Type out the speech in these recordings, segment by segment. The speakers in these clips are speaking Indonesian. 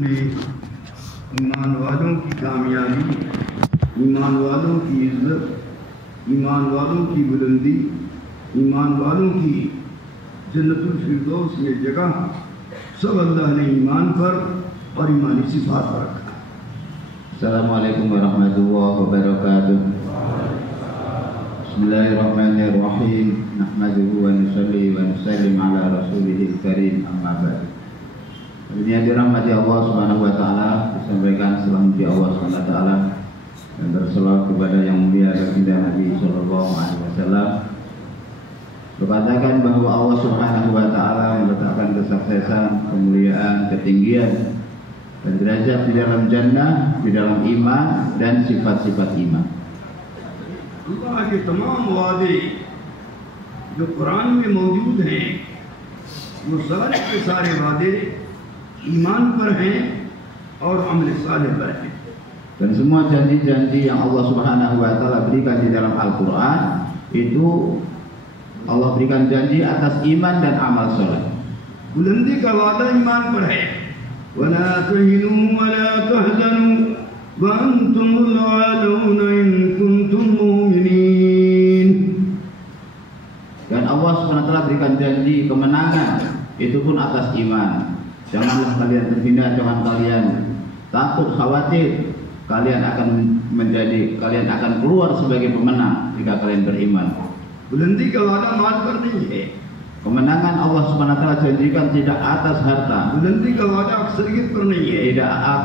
ईमान वालों की कामयाबी, ईमान वालों की इज्जत, ईमान वालों की बुलंदी, ईमान वालों की जन्नतुल फिरदौस में जगह सब अल्लाह ने ईमान पर और ईमानी सिफात पर रखा। Assalamualaikum warahmatullahi wabarakatuh. Bismillahirrahmanirrahim. Nahmaduhu wa nusalli wa nusallim ala rasulihil karim, amma ba'du. Ini dirahmati Allah Subhanahu wa taala, disampaikan salam di Allah Subhanahu wa taala dan berselawat kepada yang mulia baginda Nabi sallallahu alaihi wasallam. Berkatakan bahwa Allah Subhanahu wa taala meletakkan kesuksesan, kemuliaan, ketinggian dan derajat di dalam jannah, di dalam iman dan sifat-sifat iman. अल्लाह के तमाम वादे जो कुरान में मौजूद हैं वो सारे के सारे वादे ईमान पर हैं और अमल सालेह पर हैं. Dan semua janji-janji yang Allah Subhanahu wa taala berikan di dalam Al-Qur'an itu Allah berikan janji atas iman dan amal soleh. बुलंदी का वादा ईमान पर है. ولا تهنوا ولا تحزنوا وأنتم الأعلون إن كنتم مؤمنين. Dan Allah SWT berikan janji kemenangan itu pun atas iman. Janganlah kalian terhina, jangan kalian takut, khawatir. Kalian akan keluar sebagai pemenang jika kalian beriman. बुलंदी का वादा माल पर नहीं है. Kemenangan Allah SWT janjikan tidak atas harta. बुलंदी का वादा अक्सरियत पर नहीं है.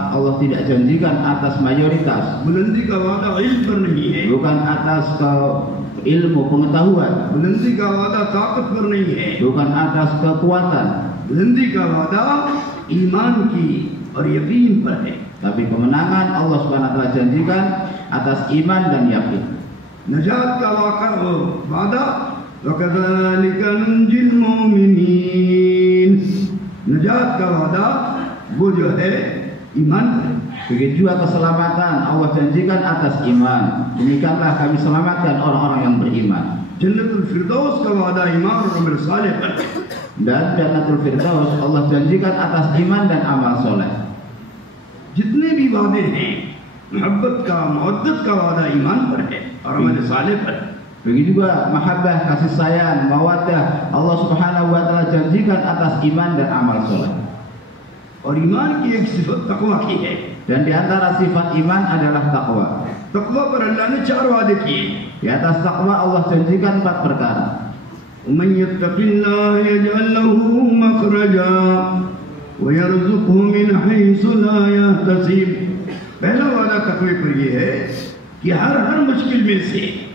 Allah tidak janjikan atas mayoritas. बुलंदी का वादा इल्म पर नहीं है. Bukan atas ilmu pengetahuan. बुलंदी का वादा ताकत पर नहीं है. Bukan atas kekuatan. बुलंदी का वादा ईमान की और यकीन पर है. Tapi kemenangan Allah SWT janjikan atas iman dan yakin. नजात का वादा वकज़ालिक नुंजिल मोमिनीन. नजात का वादा वो जो है ईमान पर. Begitu juga keselamatan Allah janjikan atas iman. Demikianlah kami selamatkan orang-orang yang beriman. जन्नतुल फिरदौस का वादा ईमान और अमल सालेह पर. Dan Jannatul Firdaus Allah janjikan atas iman dan amal soleh. जितने भी वादे हैं मोहब्बत का, मवद्दत का वादा ईमान पर है और अमल सालेह पर. Begitu juga mahabbah, kasih sayang, mawaddah Allah Subhanahu wa taala janjikan atas iman dan amal soleh. और ईमान की एक सिफत तकवा की है. Dan di antara sifat iman adalah takwa. तकवा पर अल्लाह ने 4 वादे किए. Di atas takwa Allah janjikan 4 perkara. ومن يتق الله يجعل له مخرجا ويرزقه من حيث لا يحتسب. पहला वादा तकवे पर यह है कि हर मुश्किल में से,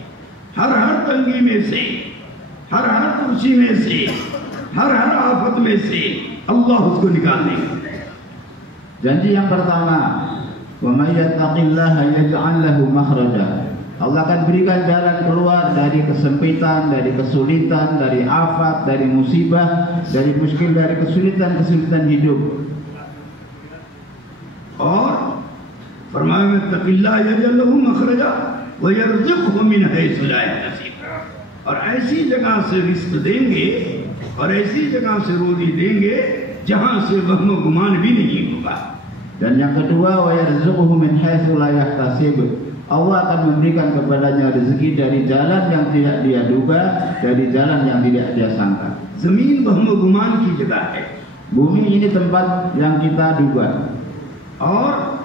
हर तंगी में से, हर कुर्सी में से, हर आफत में से अल्लाह उसको निकाल देगा. Janji yang pertama, wa may yattaqillaha yaj'al lahu makhraja. Allah akan berikan jalan keluar dari kesempitan, dari kesulitan, dari afat, dari musibah, dari muskil, dari kesulitan hidup. और फरमाया वत्तक़िल्लाह यजअल लहू मखरजा व यरज़ुक़हु मिन हैसु ला यहतसिब. और ऐसी जगह से रिज़्क़ देंगे और ऐसी जगह से रोज़ी देंगे जहां से वहम गुमान भी नहीं होगा. Dan yang kedua, wa yarzuquhu min haitsu la yahtasib. Allah akan memberikan kepadanya rezeki dari jalan yang tidak dia duga, dari jalan yang tidak dia sangka. Zamin वहम गुमान की जगह है. Bumi ini tempat yang kita duga. और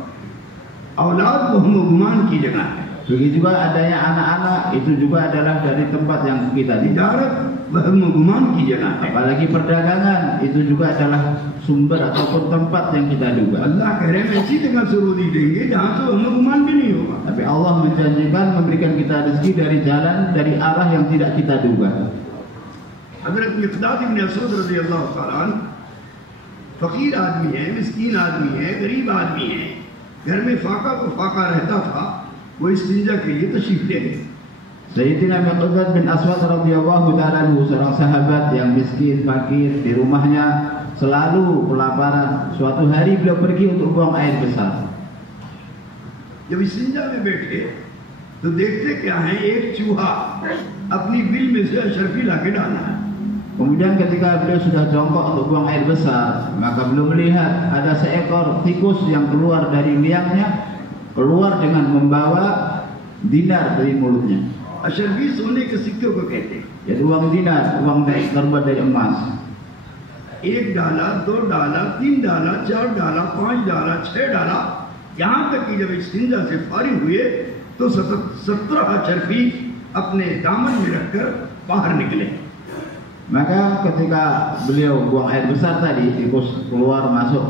औलाद वहम गुमान की जगह है. Begitu juga adanya anak-anak itu juga adalah dari tempat yang kita duga. Tijarat वहम गुमान की जगह है. Apalagi perdagangan itu juga adalah sumber ataupun tempat yang kita duga. अल्लाह कह रहे हैं ऐसी जगह से रोज़ी देंगे जहाँ से वहम गुमान भी नहीं होगा. Tapi Allah menjanjikan memberikan kita rezeki dari jalan, dari arah yang tidak kita duga. हज़रत मिक़दाद इब्न असवद रज़ियल्लाहु ताला अन्हु फ़कीर आदमी है, मिस्कीन आदमी है, गरीब आदमी है. घर में फाका रहता था. वो इस्तिंजा के लिए तशरीफ ले गए. Sayyidina Miqdad bin Aswad radhiyallahu ta'ala anhu, seorang sahabat yang miskin, fakir, di rumahnya selalu kelaparan. Suatu hari beliau pergi untuk buang air besar. जब इस्तिंजा में बैठे तो देखते क्या है, एक चूहा अपनी बिल में से अशरफी लाके डाला. Kemudian ketika beliau sudah jongkok untuk buang air besar, maka beliau melihat ada seekor tikus yang keluar dari liangnya keluar dengan membawa dinar dari mulutnya. Ashrafi सोने के सिक्के को कहते हैं। Jadi uang dinar, uang terbuat dari emas. 1 डाला, 2 डाला, 3 डाला, 4 डाला, 5 डाला, 6 डाला, यहाँ तक कि जब इस्तिंजा से फारिग हुए तो 17 अशरफी अपने दामन में रखकर बाहर निकले। Maka ketika beliau buang air besar tadi, tikus keluar masuk,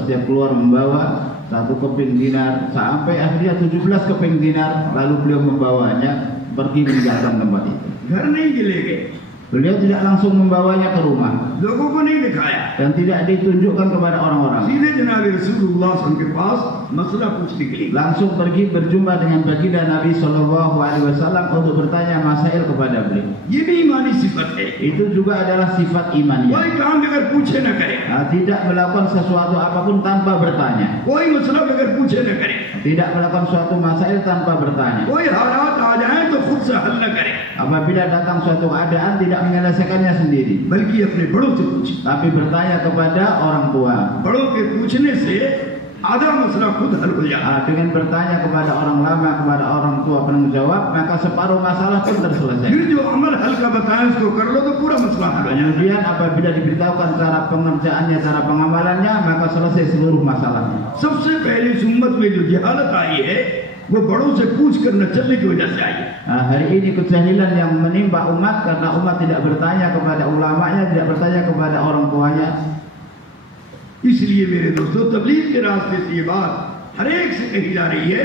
setiap keluar membawa 1 keping dinar sampai akhirnya 17 keping dinar, lalu beliau membawanya pergi meninggalkan tempat itu. घर नहीं ले गए, Beliau tidak langsung membawanya ke rumah लोगों को नहीं दिखाया, dan tidak ditunjukkan kepada orang-orang. सीधे जनाब रसूलुल्लाह के पास मसला पूछने के लिए Langsung pergi berjumpa dengan baginda Nabi Shallallahu Alaihi Wasallam untuk bertanya masail kepada beliau. ये भी ईमानी सिफत है। Itu juga adalah sifat imannya. कोई काम बगैर पूछे न करे, Tidak melakukan sesuatu apapun tanpa bertanya. कोई मसला बगैर पूछे न करे, Tidak melakukan suatu masail tanpa bertanya. कोई हालात आ जाए तो खुद से हल न करे, Apabila datang suatu keadaan tidak menyelesaikannya sendiri, बल्कि अपने बड़ों से पूछे। tapi bertanya kepada orang tua. बड़ों के पूछने से आधा मसला खुद हल हो जाता। Dengan bertanya kepada orang lama, kepada orang tua penanggung jawab, maka separuh masalah pun terselesai. फिर जो अमल हल का बताया उसको कर लो तो पूरा मसला हल हो जाता। Kemudian apabila diberitahukan cara pengerjaannya, cara pengamalannya, maka selesai seluruh masalahnya. सबसे पहले इस उम्मत में जो जहालत आई है वो बड़ों से पूछ कर न चलने की वजह से आई है। Hari ini kejahilan yang menimpa umat karena umat tidak bertanya kepada ulamanya, tidak bertanya kepada orang tuanya. इसलिए मेरे दोस्तों, तबलीग के रास्ते से ये बात हर एक से कही जा रही है,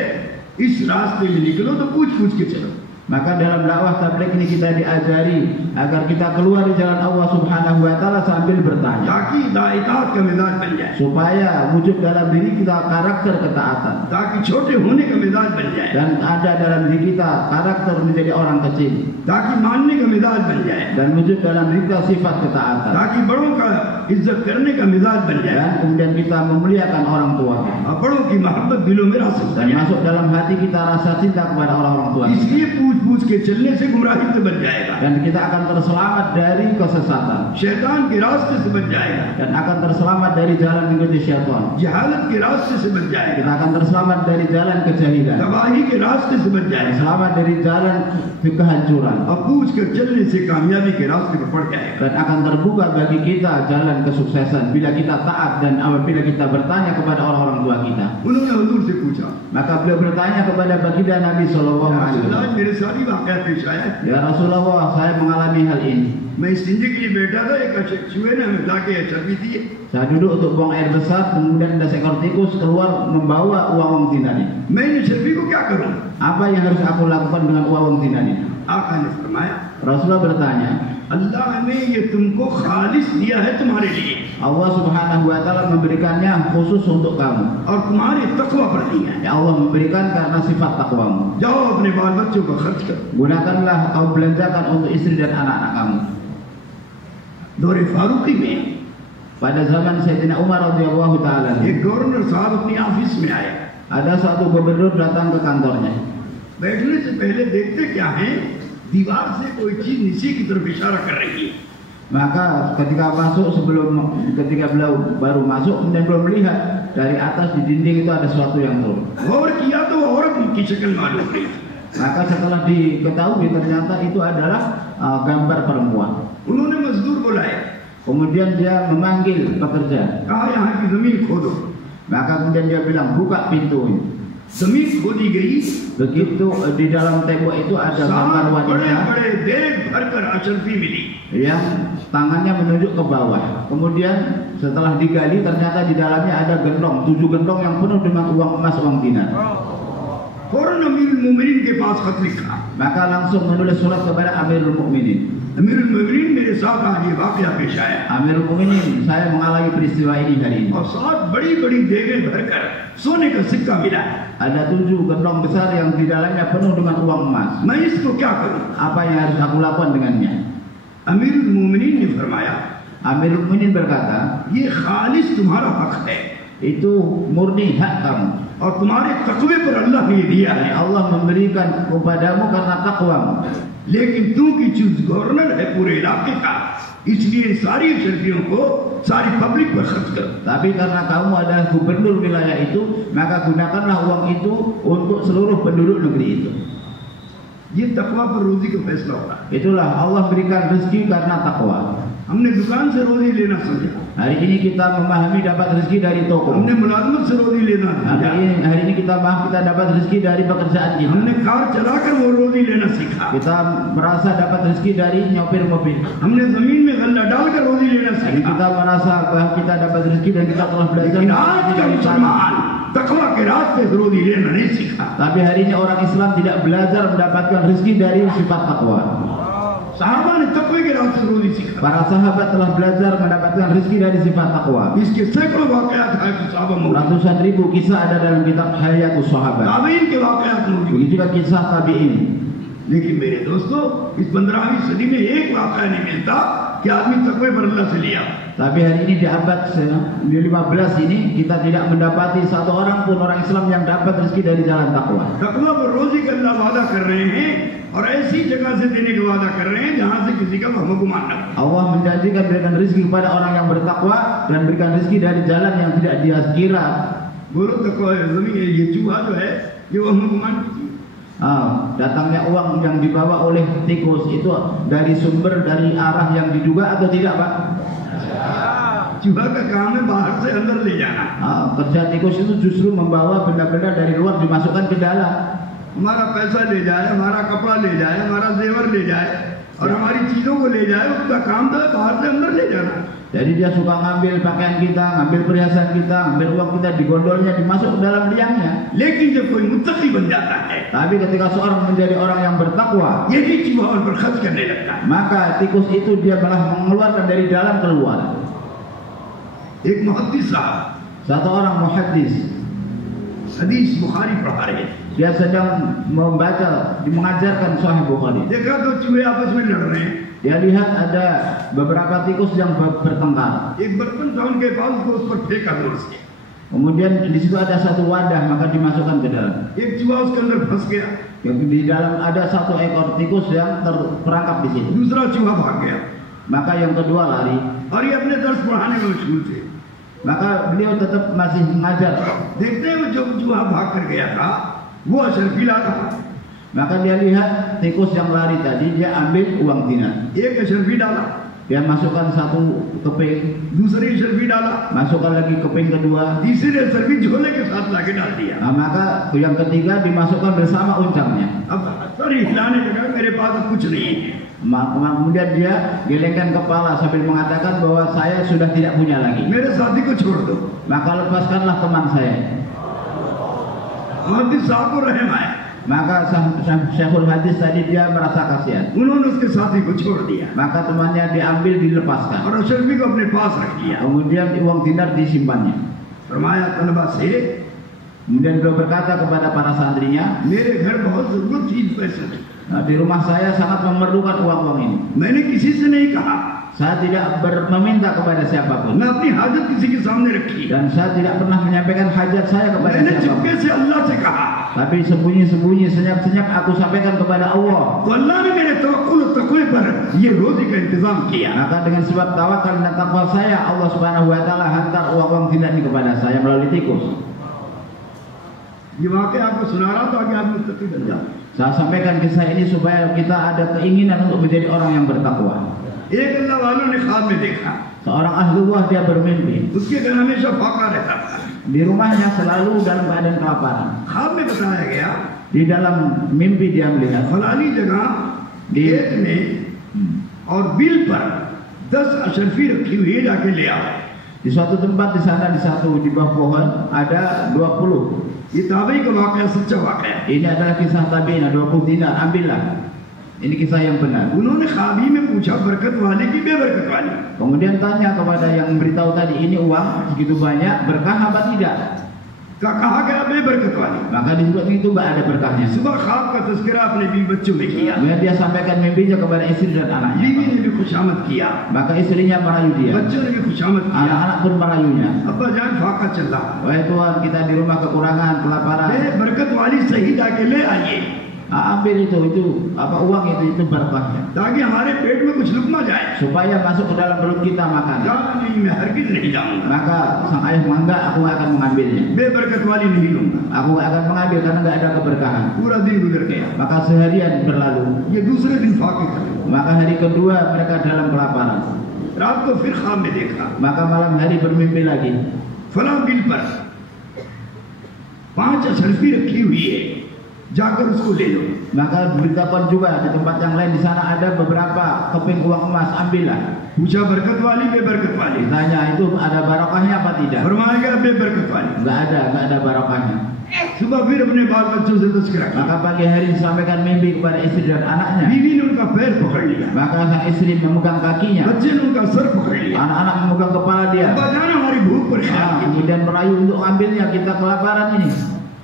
इस रास्ते में निकलो तो पूछ पूछ के चलो। Maka dalam dakwah tabligh ini kita diajari agar kita keluar di jalan Allah Subhanahu wa taala sambil bertanya, ताकि इताअत का मिजाज बन जाए, supaya wujud dalam diri kita karakter ketaatan, ताकि छोटे होने का मिजाज बन जाए, dan ada dalam diri kita karakter menjadi orang kecil, ताकि मानने का मिजाज बन जाए, dan wujud dalam diri kita sifat ketaatan, ताकि बड़ों का इज्जत करने का मिजाज बन जाए, dan kemudian kita memuliakan orang tua kita, और बड़ों की मोहब्बत दिलों में रास हो dan जाए। masuk dalam hati kita rasa cinta kepada orang-orang tua kita. इसलिए पूछ पूछ के चलने से गुमराही से बच जाएगा, Dan kita akan terselamat dari kesesatan, शैतान के रास्ते से बच जाएगा, dan akan terselamat dari jalan mengikuti syaitan. जहालत के रास्ते से बच जाएगा, Kita akan terselamat dari jalan kejahilan, तबाही के रास्ते से बच जाएगा, selamat dari jalan kehancuran, और पूछ कर चलने से कामयाबी के रास्ते पर पड़ जाएगा। dan akan terbuka bagi kita jalan kesuksesan bila kita taat dan apabila kita bertanya kepada orang-orang tua kita. उन्होंने हुजूर से पूछा, Maka beliau bertanya kepada baginda Nabi Shallallahu Alaihi आज Wasallam, मेरे सारी वाकया पेश आया, ya Rasulullah, saya mengalami hal ini. मैं इस जिंदगी के लिए बैठा था, एक चूहे ने हमें लाके चर्बी दी, Saya duduk untuk buang air besar, kemudian ada seekor tikus keluar membawa uang dinar ini. मैं इन चर्बी को क्या करूं? Apa yang harus aku lakukan dengan uang dinar ini? आका ने फरमाया, Rasulullah bertanya, अल्लाह ने ये तुमको खालिस दिया है तुम्हारे लिए, Allah Subhanahu wa taala memberikannya khusus untuk kamu. और तुम्हारे तकवा पर दिया है। Ya Allah memberikan karena sifat takwamu. जाओ अपने बाल बच्चों को खर्च करो। Gunakanlah kau belanjakan untuk istri dan anak-anak kamu. दौरे फारूकी में Pada zaman Sayyidina Umar radhiyallahu taala, एक गवर्नर साहब अपनी ऑफिस में आया, ada satu gubernur datang ke kantornya. बैठने से पहले देखते क्या है, दीवार से कोई चीज नीचे की तरफ इशारा कर रही है। Maka ketika beliau baru masuk, kemudian beliau melihat dari atas di dinding itu ada sesuatu yang turun. गौर किया तो वो औरत की शक्ल मालूम हुई। Maka setelah diketahui ternyata itu adalah gambar perempuan. उन्होंने मजदूर बुलाया, Kemudian dia memanggil pekerja. कहा यहाँ की जमीन खोदो। Maka kemudian dia bilang, buka pintu ini. जमीन खोदी गई, Begitu di dalam tembok itu ada gambar 7 wanita बड़े-बड़े बैग भरकर अशरफी मिली। yang tangannya menunjuk ke bawah. Kemudian setelah digali ternyata di dalamnya ada gentong, 7 gentong yang penuh dengan uang emas, uang dinar. फौरन अमीरुल मोमिनीन के पास खत लिखा, Maka langsung menulis surat kepada Amirul Mukminin. अमीरुल मोमिनीन मेरे साथ आज ये वाकया पेश आया, Amirul Mukminin, saya mengalami peristiwa ini hari ini. और 7 बड़ी-बड़ी बैगें भरकर सोने का सिक्का मिला है। Ada 7 gentong besar yang di dalamnya penuh dengan uang emas. मैं इसको क्या करूं? Apa yang harus aku lakukan dengannya? अमीरुल मोमिनीन ने फरमाया, Amirul Mukminin berkata, ये खालिस तुम्हारा हक है, itu murni hak kamu. और तुम्हारे तकवे पर अल्लाह ने दिया है। Allah memberikan kepadamu karena takwamu. लेकिन तू की चूज गवर्नर है पूरे इलाके का, इसलिए सारी अशरफियों को सारी पब्लिक पर खर्च करो। Tapi karena kamu adalah gubernur wilayah itu, maka gunakanlah uang itu untuk seluruh penduduk negeri itu. ये तकवा पर रोजी का फैसला होगा। Itulah Allah berikan rezeki karena takwa. हमने दुकान से रोजी लेना समझा, Hari ini kita memahami dapat rezeki dari toko. हमने मुलाजमत से रोजी लेना समझा, Hari ini kita dapat rezeki dari pekerjaan kita. हमने कार चलाकर वो रोजी लेना सीखा, Kita merasa dapat rezeki dari nyopir mobil. हमने जमीन में गल्ला डालकर रोजी लेना Jadi सीखा। kita merasa bahwa kita dapat rezeki dan kita telah belajar लेकिन आज का dari sana. मुसलमान तकवा के रास्ते से रोजी लेना नहीं सीखा। Tapi hari ini orang Islam tidak belajar mendapatkan rezeki dari sifat takwa. साहबा ने तकवे के रास्ते से रोजी सीखा। Para sahabat telah belajar mendapatkan rezeki dari sifat takwa. इसके सैकड़ों वाकयात हैं कि साहबा मौजूद, Ratusan ribu kisah ada dalam kitab Hayatus Sahabat. ताबीन के वाकयात मौजूद। Begitu juga kisah tabi'in. लेकिन मेरे दोस्तों, इस 15वीं सदी में एक वाकया नहीं मिलता कि आदमी तकवे पर अल्लाह से लिया। Tapi hari ini di abad 15 ini kita tidak mendapati satu orang pun orang Islam yang dapat rezeki dari jalan takwa. तकवा पर रोजी का अल्लाह वादा कर रहे हैं और ऐसी जगह से देने का वादा कर रहे हैं जहां से किसी का वहम गुमान न हो। Allah menjanjikan berikan rezeki kepada orang yang bertakwa dan berikan rezeki dari jalan yang tidak dia kira. बोलो तकवा है, जमीन ये चूहा जो है ये वहम गुमान की चीज। Datangnya uang yang dibawa oleh tikus itu dari sumber dari arah yang diduga atau tidak, Pak? चूहा का काम है बाहर से अंदर ले जाना। Kerja tikus itu justru membawa benda-benda dari luar dimasukkan ke dalam. हमारा पैसा ले जाए, हमारा कपड़ा ले जाए, हमारा जेवर ले जाए और हमारी चीजों को ले जाए, उसका काम तो है बाहर से अंदर ले जाना। Jadi dia suka ngambil pakaian kita, ngambil perhiasan kita, ngambil uang kita di gondolnya, dimasuk ke dalam liangnya. लेकिन जब कोई मुत्तकी बन जाता है, Tapi ketika seorang menjadi orang yang bertakwa, यही चूहा उन पर खर्च करने लगता है। maka tikus itu dia malah mengeluarkan dari dalam keluar. एक मुहद्दिस साहब Satu orang muhaddis, हदीस बुखारी पढ़ा रहे थे, dia sedang membaca, mengajarkan Sahih Bukhari. देखा तो चूहे आपस में लड़ रहे हैं। Dia lihat ada beberapa tikus yang bertengkar. एक बर्तन था उनके पास, उसको उस पर फेंका जोर से। Kemudian di situ ada satu wadah, maka dimasukkan ke dalam. एक चूहा उसके अंदर फंस गया, Di dalam ada satu ekor tikus yang terperangkap di situ. दूसरा चूहा भाग गया Maka yang kedua lari. और ये अपने दर्स पढ़ाने में मशगूल थे। Maka beliau tetap masih mengajar. देखते हैं वो जो चूहा भाग कर गया था वो अशरफीला था। Maka dia lihat tikus yang lari tadi, dia ambil uang dinar. एक अशरफी डाला, Dia masukkan satu keping, दूसरी अशरफी डाला, masukkan lagi keping kedua. तीसरी अशरफी झोले के साथ लाके डाल दिया। Maka yang ketiga dimasukkan bersama uncangnya. अब सर हिलाने लगा, मेरे पास अब कुछ नहीं है। Kemudian dia gelengkan kepala sambil mengatakan bahwa saya sudah tidak punya lagi. मेरे साथी को छोड़ दो। Maka lepaskanlah teman saya. मुहद्दिस साहब को रहम आया, Maka Syekhul Hadis tadi dia merasa kasihan. उन्होंने उसके साथी को छोड़ दिया Maka temannya diambil, dilepaskan. और अशरफी को अपने पास रख लिया। Kemudian uang dinar disimpannya. फरमाया तलबा से, Kemudian beliau berkata kepada para santrinya, मेरे घर बहुत जरूरत थी इस पैसे की, di rumah saya sangat memerlukan uang-uang ini. मैंने किसी से नहीं कहा, Saya tidak meminta kepada siapapun. मैं अपनी हाजत किसी के सामने रखी, Dan saya tidak pernah menyampaikan hajat saya kepada मैंने siapapun. चुपके से अल्लाह से कहा, Tapi sembunyi-sembunyi, senyap-senyap aku sampaikan kepada Allah. तो अल्लाह ने मेरे तवक्कुल और तक़वे पर ये रोजी का इंतजाम किया। Maka dengan sebab tawakal dan takwa saya, Allah Subhanahu wa taala hantar uang-uang dinar ini kepada saya melalui tikus. ये वाकया आपको सुना रहा था कि आप मुत्तकी बन जाओ। Saya sampaikan kisah ini supaya kita ada keinginan untuk menjadi orang yang bertakwa. एक अल्लाह वालों ने ख्वाब में देखा, Seorang ahlullah dia bermimpi. उसके घर हमेशा फाका रहता था। Di rumahnya selalu dalam keadaan kelaparan. ख्वाब में बताया गया, Di dalam mimpi dia melihat फलानी जगह खेत में और बिल पर 10 अशरफी रखी हुई है, जाके ले आओ। di suatu tempat di sana di bawah pohon ada 20. ये ताबई का वाकया सच्चा वाकया है। Ini adalah kisah tabi'in, 20 dinar, ambillah. Ini kisah yang benar. उन्होंने ख्वाबी में पूछा बरकत वाले की बेबरकत वाली। Kemudian tanya kepada yang memberitahu tadi, ini uang segitu banyak, berkah apa tidak? कहा गया बेबरकत वाली। Maka disebut itu nggak ada berkahnya. सुबह ख्वाब का तज़किरा अपने बीवी बच्चों में किया, Kemudian dia sampaikan mimpinya kepada istri dan anaknya. बीवी ने भी खुशामद किया, Maka istrinya merayu dia. बच्चों ने भी खुशामद किया, Anak-anak pun merayunya. अब्बा जान फाका चल रहा, Wahai Tuhan, kita di rumah kekurangan, kelaparan. बेबरकत वाली शहीद आके ले आइए, Ambil itu apa uang itu berkahnya. ताकि हमारे पेट में कुछ लुकमा जाए। Supaya masuk ke dalam perut kita makan. जाना नहीं, मैं हरगिज़ नहीं जाऊंगा, Maka sang ayah enggak, aku nggak akan mengambilnya. बेबरकत वाली नहीं लूंगा। Aku nggak akan mengambil karena nggak ada keberkahan. पूरा दिन गुजर गया, Maka seharian berlalu. ये दूसरे दिन फाके खत्म। Maka hari kedua mereka dalam kelaparan. रात को फिर ख्वाब में देखा, Maka malam hari bermimpi lagi. फला बिल पर 5 अशरफी रखी हुई है, जाकर उसको ले लो। Maka diberitakan juga di tempat yang lain, di sana ada beberapa keping uang emas, ambillah. पूछा बरकत वाली बेबरकत वाली, Ditanya itu ada barokahnya apa tidak? फरमाया गया बेबरकत वाली। Nggak ada barokahnya. सुबह फिर अपने बाल बच्चों से तस्करा किया, Maka pagi hari disampaikan mimpi kepada istri dan anaknya. बीवी ने उनका पैर पकड़ लिया, Maka sang istri memegang kakinya, बच्चे ने उनका सर पकड़ लिया, anak-anak memegang kepala dia. अब्बा जान हमारी भूख पर ख्याल कीजिए, Kemudian merayu untuk ambilnya, kita kelaparan ini.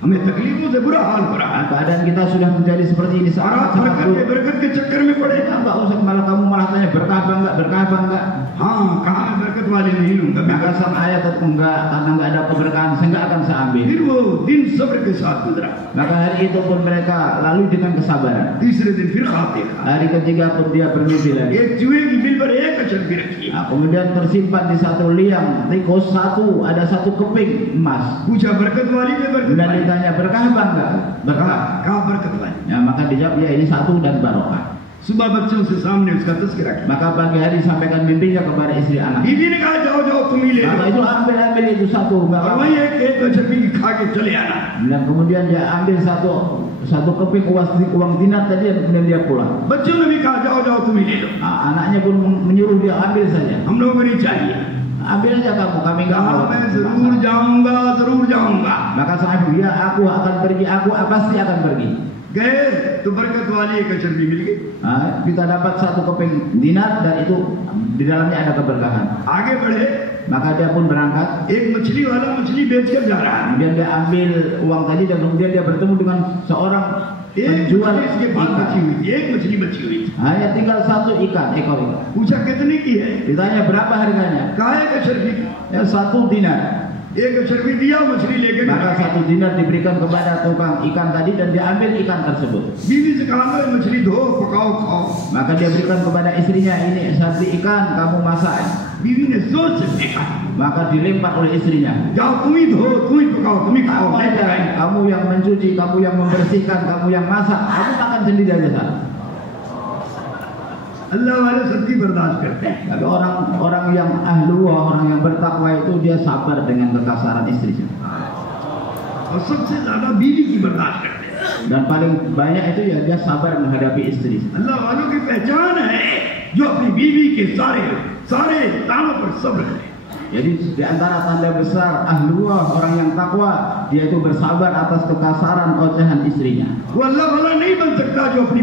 हमें तकलीफों से बुरा हाल हो रहा है, Keadaan kita sudah menjadi seperti ini, और आप sangat बरकत buruk. के बरकत के चक्कर में पड़े। Enggak usah malah kamu malah tanya berkah apa enggak? हाँ, कहा मैं बरकत वाली नहीं लूंगा। Maka sang ayah tetap enggak, karena enggak ada keberkahan, saya enggak akan saya ambil. फिर वो दिन सब्र के साथ गुजरा। Maka hari itu pun mereka lalui dengan kesabaran. तीसरे दिन फिर ख्वाब देखा, Hari ketiga pun dia bermimpi lagi. एक चूहे की बिल पर 1 अशरफी रखी, Nah, kemudian tersimpan di satu liang tikus ada satu keping emas. पूछा बरकत वाली बेबरकत Kemudian वाली, ditanya berkah apa enggak? Berkah. कहा बरकत वाली। Ya, maka dijawab ya ini satu dan barokah. सुबह बच्चों से सामने उसका तस्करा किया, Maka pagi hari sampaikan mimpinya kepada istri anak. बीवी ने कहा जाओ जाओ तुम ही ले Maka लो, itu ambil itu satu enggak और apa. वही एक अशरफी की खा के चले आना। Dan kemudian dia ambil satu keping uang dinar tadi dan kemudian dia pulang. बच्चों ने भी कहा जाओ जाओ तुम ही ले लो, Nah, anaknya pun menyuruh dia ambil saja. हम लोगों को नहीं चाहिए। Ambil aja kamu, kami enggak कहा mau. मैं जरूर जाऊंगा, जरूर जाऊंगा। Maka sang ibu, ya aku akan pergi, aku pasti akan pergi. गए तो बरकत वाली एक अशरफी मिल गई, Nah, kita dapat satu keping dinar dan itu di dalamnya ada keberkahan. आगे बढ़े, Maka dia pun berangkat. एक मछली वाला मछली बेचकर जा रहा है, Kemudian dia ambil uang tadi dan kemudian dia bertemu dengan seorang एक penjual मछली इसके पास बची ikan. हुई थी, एक मछली बची हुई थी। Hanya tinggal satu ekor ikan. पूछा कितने की है, Ditanya berapa harganya? कहा एक अशरफी की। Ya 1 dinar. एक अशरफी दिया, मछली लेके Maka 1 dinar diberikan kepada tukang ikan tadi dan dia ambil ikan tersebut. बीवी से कहा मैं मछली धो पकाओ खाओ, Maka dia berikan kepada istrinya, ini satu ikan kamu masak. बीवी ने जोर से फेंका, Maka dilempar oleh istrinya. जाओ तुम ही धो, तुम ही पकाओ, तुम ही खाओ, Kamu मैं aja, पकाई। kamu yang mencuci, kamu yang membersihkan, kamu yang masak, kamu makan sendiri aja sana. अल्लाह वाले सबकी बर्दाश्त करते हैं। Tapi orang yang ahlullah, orang yang bertakwa itu dia sabar dengan kekasaran istrinya. और सबसे ज्यादा बीवी की बर्दाश्त करते हैं। Dan paling banyak itu ya dia sabar menghadapi istri. अल्लाह वालों की पहचान है जो अपनी बीवी के सारे तानों पर सब्र करे। Jadi di antara tanda besar ahlullah, orang yang takwa, dia itu bersabar atas kekasaran ocehan istrinya. वो अल्लाह वाला नहीं बन सकता जो अपनी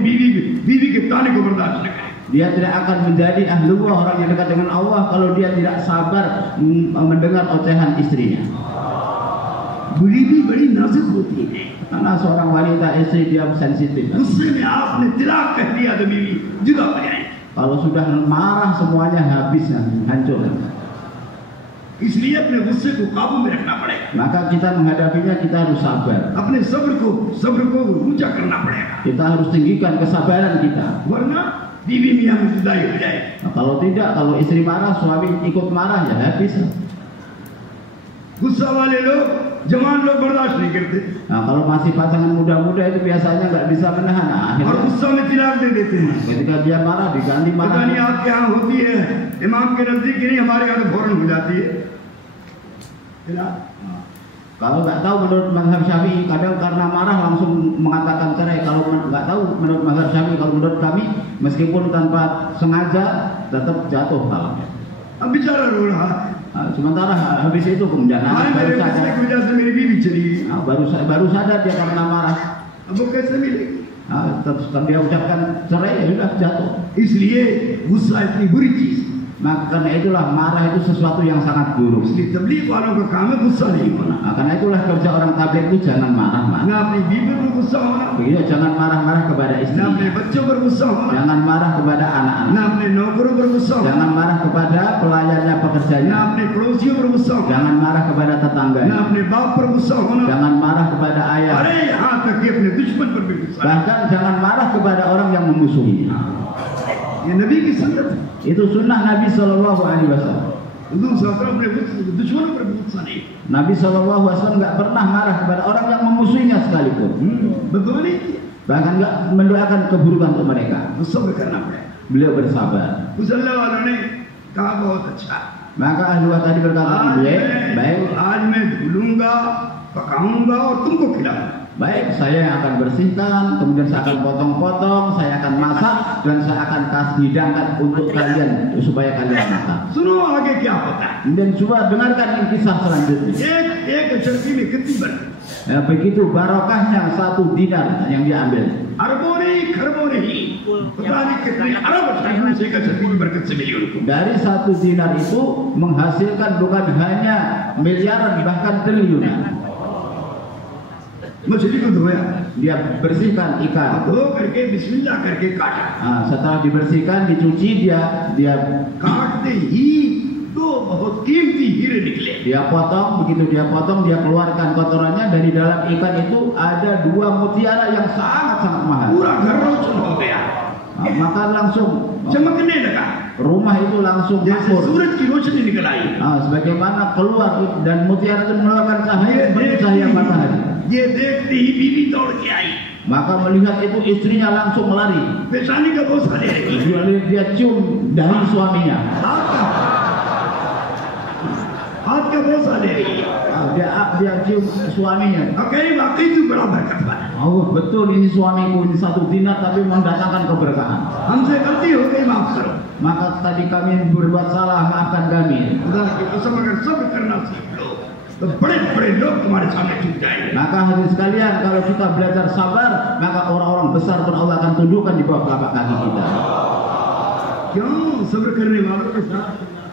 बीवी के ताने को बर्दाश्त न करे। Dia tidak akan menjadi ahlullah, orang yang dekat dengan Allah, kalau dia tidak sabar mendengar ocehan istrinya. बीवी बड़ी नाजुक होती है, Karena seorang wanita istri dia sensitif. गुस्से में आपने तिलाक कह दिया तो बीवी जुदा हो जाए। Kalau sudah marah semuanya habis, hancur. इसलिए अपने गुस्से को काबू में रखना पड़ेगा, Maka kita menghadapinya kita harus sabar. अपने सब्र को ऊंचा करना पड़ेगा, Kita harus tinggikan kesabaran kita. वरना बीवी मियां में जुदाई हो जाए। Nah, kalau tidak, kalau istri marah, suami ikut marah ya habis. गुस्सा वाले लोग, जवान लोग बर्दाश्त नहीं करते Nah, kalau masih pasangan muda-muda itu biasanya nggak bisa menahan. Nah, और akhirnya गुस्सा में तिलाक दे देते हैं। ketika dia marah diganti पता नहीं marah. आपके यहाँ होती है, इमाम के नजदीक की नहीं, हमारे यहाँ तो फौरन हो जाती है Tilak. Kalau nggak tahu menurut mazhab Syafi'i, kadang karena marah langsung mengatakan cerai. Kalau nggak tahu menurut mazhab Syafi'i, kalau menurut kami meskipun tanpa sengaja tetap jatuh talaknya. अब बेचारा रो रहा है, Nah, sementara habis itu kemudian हाय baru मेरे गुस्से sadar. की वजह से मेरी बीवी चली गई, Nah, baru sadar dia karena marah. अब वो कैसे मिलेगी? Nah, terus dia ucapkan cerai, ya sudah jatuh. इसलिए गुस्सा इतनी बुरी चीज, Maka karena itulah marah itu sesuatu yang sangat buruk. इसलिए तबलीग वालों का काम है गुस्सा नहीं होना, Karena itulah kerja orang tabligh itu jangan marah-marah. ना अपनी बीवी पर गुस्सा होना, Begitu jangan marah-marah kepada ना istri, अपने बच्चों पर गुस्सा होना, jangan marah kepada anak-anak, ना अपने नौकरों पर गुस्सा होना, jangan marah kepada pelayannya ना pekerjanya, अपने पड़ोसियों पर गुस्सा होना, jangan marah kepada ना tetangganya, अपने बाप पर गुस्सा होना, jangan marah kepada ayah, अरे यहाँ तक कि अपने दुश्मन पर भी गुस्सा। bahkan jangan marah kepada orang yang memusuhinya. ये नबी की सुन्नत है। Itu sunnah Nabi Shallallahu Alaihi Wasallam. हुजूर सल्लल्लाहु अलैहि वसल्लम अपने दुश्मनों पर भी गुस्सा नहीं। Nabi Shallallahu Alaihi Wasallam nggak pernah marah kepada orang yang memusuhinya sekalipun. बदुआ नहीं किया, Bahkan nggak mendoakan keburukan untuk mereka. तो सब्र करना पड़ेगा। Beliau bersabar. उस अल्लाह वालों ने कहा बहुत अच्छा, Maka ahli waris tadi berkata, baik, आज मैं धुलूंगा, पकाऊंगा और तुमको खिलाऊंगा। baik, saya yang akan bersihkan, kemudian saya akan potong-potong, saya akan masak, dan saya akan hidangkan untuk kalian supaya kalian makan. सुनो आगे क्या होता है। Dan coba dengarkan ini kisah selanjutnya. एक चरखी में कितनी बरकत, Ya, begitu barokahnya 1 dinar yang diambil. अरबों नहीं खरबों नहीं, पता नहीं कितने अरब से का चरखी में बरकत से मिली उनको। Dari 1 dinar itu menghasilkan bukan hanya miliaran, bahkan triliunan. मछली को धोया, Dia bersihkan ikan. धो करके बिस्मिल्लाह करके काटा, Setelah dibersihkan, dicuci, dia काटते ही दो बहुत कीमती हीरे निकले। Dia potong, begitu dia potong, dia keluarkan kotorannya. Dari dalam ikan itu ada 2 mutiara yang sangat-sangat mahal. पूरा घर रोशन हो गया, Maka langsung चमकने लगा, rumah itu langsung जैसे makmur. सूरज की रोशनी निकल आई। Sebagaimana keluar dan mutiara itu mengeluarkan cahaya seperti cahaya matahari. ये देखते ही बीवी दौड़ के आई, Maka melihat itu istrinya langsung melari. पेशानी का बोसा ले रही, Dia cium dahi suaminya. हाथ का बोसा ले रही, Dia cium suaminya. और कहीं वाकई तू बड़ा बरकत वाला, Oh betul, ini suamiku, ini 1 dinar tapi mendatangkan keberkahan. हमसे गलती हो गई, माफ करो। Maka tadi kami berbuat salah, maafkan kami. खुदा की कसम अगर सब्र करना सीख लो तो बड़े बड़े लोग तुम्हारे सामने झुक जाएंगे। Maka hadirin sekalian, kalau kita belajar sabar, maka orang-orang besar pun Allah akan tundukkan di bawah telapak kaki kita. क्यों? सब्र करने वालों के साथ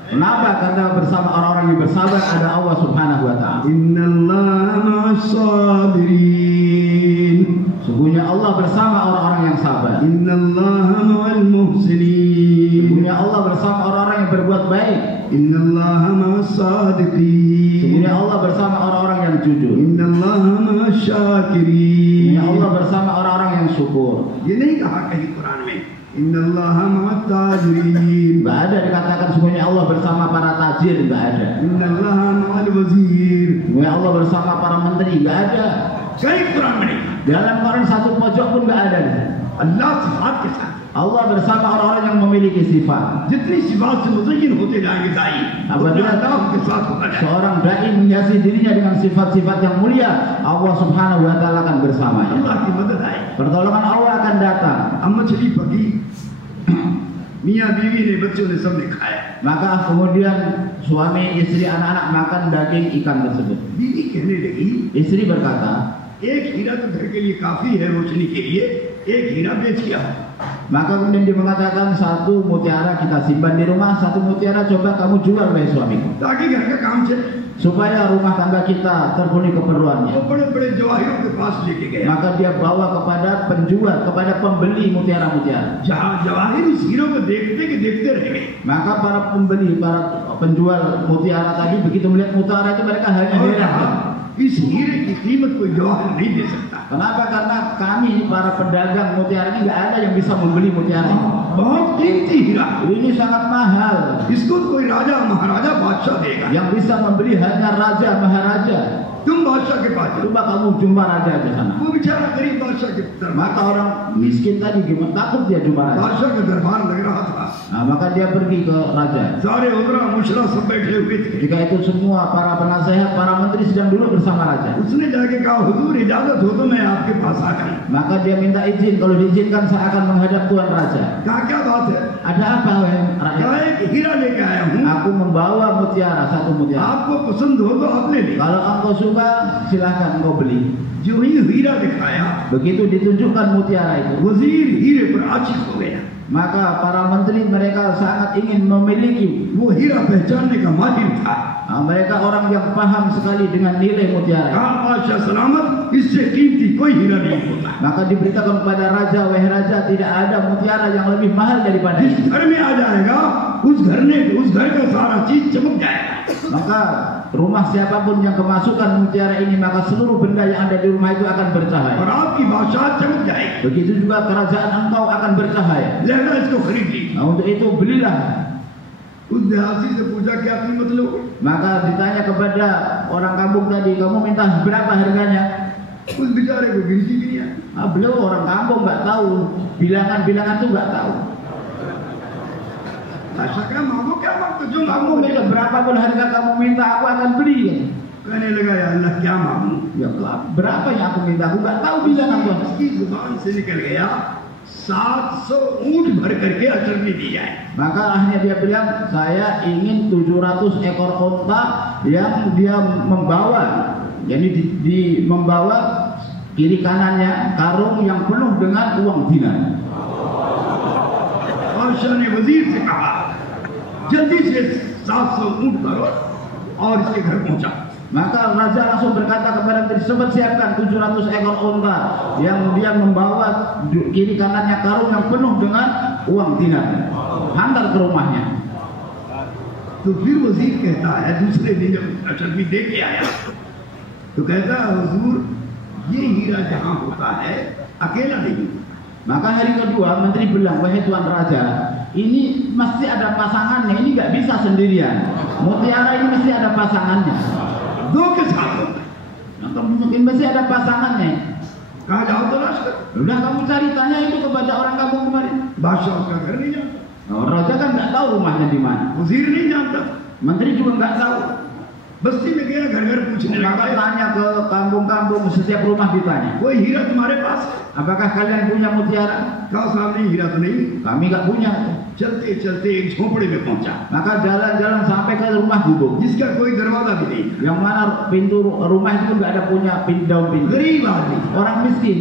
Kenapa? Karena bersama orang-orang yang bersabar ada Allah Subhanahu wa Ta'ala. इन्नल्लाह मa'as-साबिरीन, Sungguhnya Allah bersama orang-orang yang sabar. इन्नल्लाह मa'al मुहसिनीन, Sungguhnya Allah bersama orang-orang yang berbuat baik. इन्नल्लाह मa'as-सादिकीन, Sungguhnya Allah bersama orang-orang yang jujur. इन्नल्लाह मa'ash-शाकिरीन। Sungguhnya Allah bersama orang-orang yang syukur. ये नहीं कहा कहीं कुरान में इन्नल्लाह मa'at-ताजिरीन, Nggak ada dikatakan sungguhnya Allah bersama para tajir, nggak ada. इन्नल्लाह मa'al वजीर, Sungguhnya Allah bersama para menteri, nggak ada. कहीं कुरान में नहीं। Dalam Quran 1 pojok pun nggak ada. अल्लाह सिफात के साथ, Allah bersama orang-orang yang memiliki sifat. जितनी सिफात से मुज़य्यन होते जाएंगे दाई, उतना अल्लाह के साथ होता जाएगा। Seorang dai menghiasi dirinya dengan sifat-sifat yang mulia, Allah Subhanahu wa Ta'ala akan bersamanya. अल्लाह की मदद आए। Pertolongan Allah akan datang. अब मछली पकी, मियाँ बीवी ने बच्चों ने सबने खाया। Maka kemudian suami, istri, anak-anak makan daging ikan tersebut. बीवी कहने लगी, Istri berkata, एक हीरा तो घर के लिए काफी है रोशनी के लिए, एक हीरा बेच किया maka kemudian dia mengatakan 1 mutiara kita simpan di rumah, 1 mutiara coba kamu jual wahai suamiku, ताकि घर का काम चले। supaya rumah tangga kita terpenuhi keperluannya. वो बड़े बड़े जवाहिरों के पास लेके गया, Maka dia bawa kepada penjual, kepada pembeli mutiara-mutiara. जहाँ जवाहिर उस हीरो को देखते के देखते रह गए। Maka para pembeli, para penjual mutiara tadi begitu melihat mutiara itu mereka hanya और heran. कहा, इस हीरे की कीमत कोई जवाहिर नहीं दे सकता। Kenapa? Karena kami para pedagang mutiara ini nggak ada yang bisa membeli mutiara ini. बहुत कीमती हीरा, Ini sangat mahal. इसको कोई राजा महाराजा बादशाह देगा। Yang bisa membeli hanya raja maharaja. तुम बादशाह के पास जाओ, Coba kamu jumpa raja di sana. वो बेचारा गरीब बादशाह के दरबार, Maka orang miskin tadi gimana? Takut dia jumpa raja. बादशाह का दरबार लग रहा था। Maka dia pergi ke raja. सारे उमरा मुशरा सब बैठे हुए थे। Ketika itu semua para penasehat, para menteri sedang duduk bersama raja. उसने जाके कहा, हुजूर इजाजत हो तो मैं आपके पास आ जाऊं। Maka dia minta izin, kalau diizinkan saya akan menghadap tuan raja. कहा क्या बात है? Ada apa wahai rakyat? कहा एक हीरा लेके आया हूँ, Aku membawa mutiara, 1 mutiara. आपको पसंद हो तो आप ले लीजिए। Kalau engkau suka, silahkan engkau beli. जो ही हीरा दिखाया, Begitu ditunjukkan mutiara itu, वजीर हीरे पर आशिक हो गया। Maka para menteri mereka sangat ingin memiliki. वो हीरा पहचानने का माहिर था। Mereka orang yang paham sekali dengan nilai mutiara. कहा बादशाह सलामत, इससे कीमती कोई हीरा नहीं होता। Maka diberitakan kepada raja, wahai raja, tidak ada mutiara yang lebih mahal daripada जिस ini. घर में आ जाएगा उस घर का सारा चीज चमक जाएगा। Maka rumah siapapun yang kemasukan mutiara ini, maka seluruh benda yang ada di rumah itu akan bercahaya. और आपकी बादशाह चमक जाएगी। Begitu juga kerajaan engkau akan bercahaya. लिहाजा इसको खरीद लीजिए। Untuk itu belilah. उस देहाती से पूछा क्या कीमत लो? Maka ditanya kepada orang kampung tadi, kamu minta berapa harganya? उस बेचारे को गिनती भी नहीं आई। Beliau orang kampung, nggak tahu bilangan-bilangan itu, nggak tahu. बादशाह क्या मांगो जो Kamu मांगो minta berapapun harga kamu minta, aku akan beri. कहने लगा या अल्लाह क्या मांगू? Ya berapa yang aku minta, aku nggak tahu bilangan Tuhan. उसकी जुबान से निकल गया 700 ऊंट भर करके अचर में दी जाए। Maka akhirnya dia bilang, saya ingin 700 ekor onta yang dia membawa, jadi membawa kiri kanannya karung yang penuh dengan uang dinar. बादशाह ने वजीर से कहा जल्दी से 700 ऊंट करो और इसके घर पहुंचा। Maka raja langsung berkata kepada menteri, cepat siapkan 700 ekor onta yang dia membawa kiri kanannya karung yang penuh dengan uang dinar, hantar ke rumahnya. तो फिर वजीर कहता है दूसरे दिन जब अचर में दे के आया तो कहता है हुजूर ये हीरा जहाँ होता है अकेला नहीं। Maka hari kedua menteri bilang, wahai tuan raja, ini mesti ada pasangannya, ini nggak bisa sendirian. Mutiara ini mesti ada pasangannya. दो के साथ होता है। Maka mungkin mesti ada pasangannya. कहा जाओ तलाश करो। Udah kamu cari, tanya itu kepada orang kampung kemarin. बादशाह उसका घर नहीं जानता, Raja kan nggak tahu rumahnya di mana. वजीर नहीं जानता, Menteri juga nggak tahu. बस्ती में गया घर घर पूछने Maka लगा tanya ke kampung-kampung, setiap rumah ditanya, कोई हीरा तुम्हारे पास है? apakah kalian punya mutiara? कहा सामने हीरा तो नहीं। Kami nggak punya. चलते चलते एक झोपड़ी में पहुंचा Maka jalan-jalan sampai ke rumah gubuk, जिसका कोई दरवाजा भी नहीं, yang mana pintu rumah itu nggak ada punya daun pintu. गरीब आदमी। Orang miskin.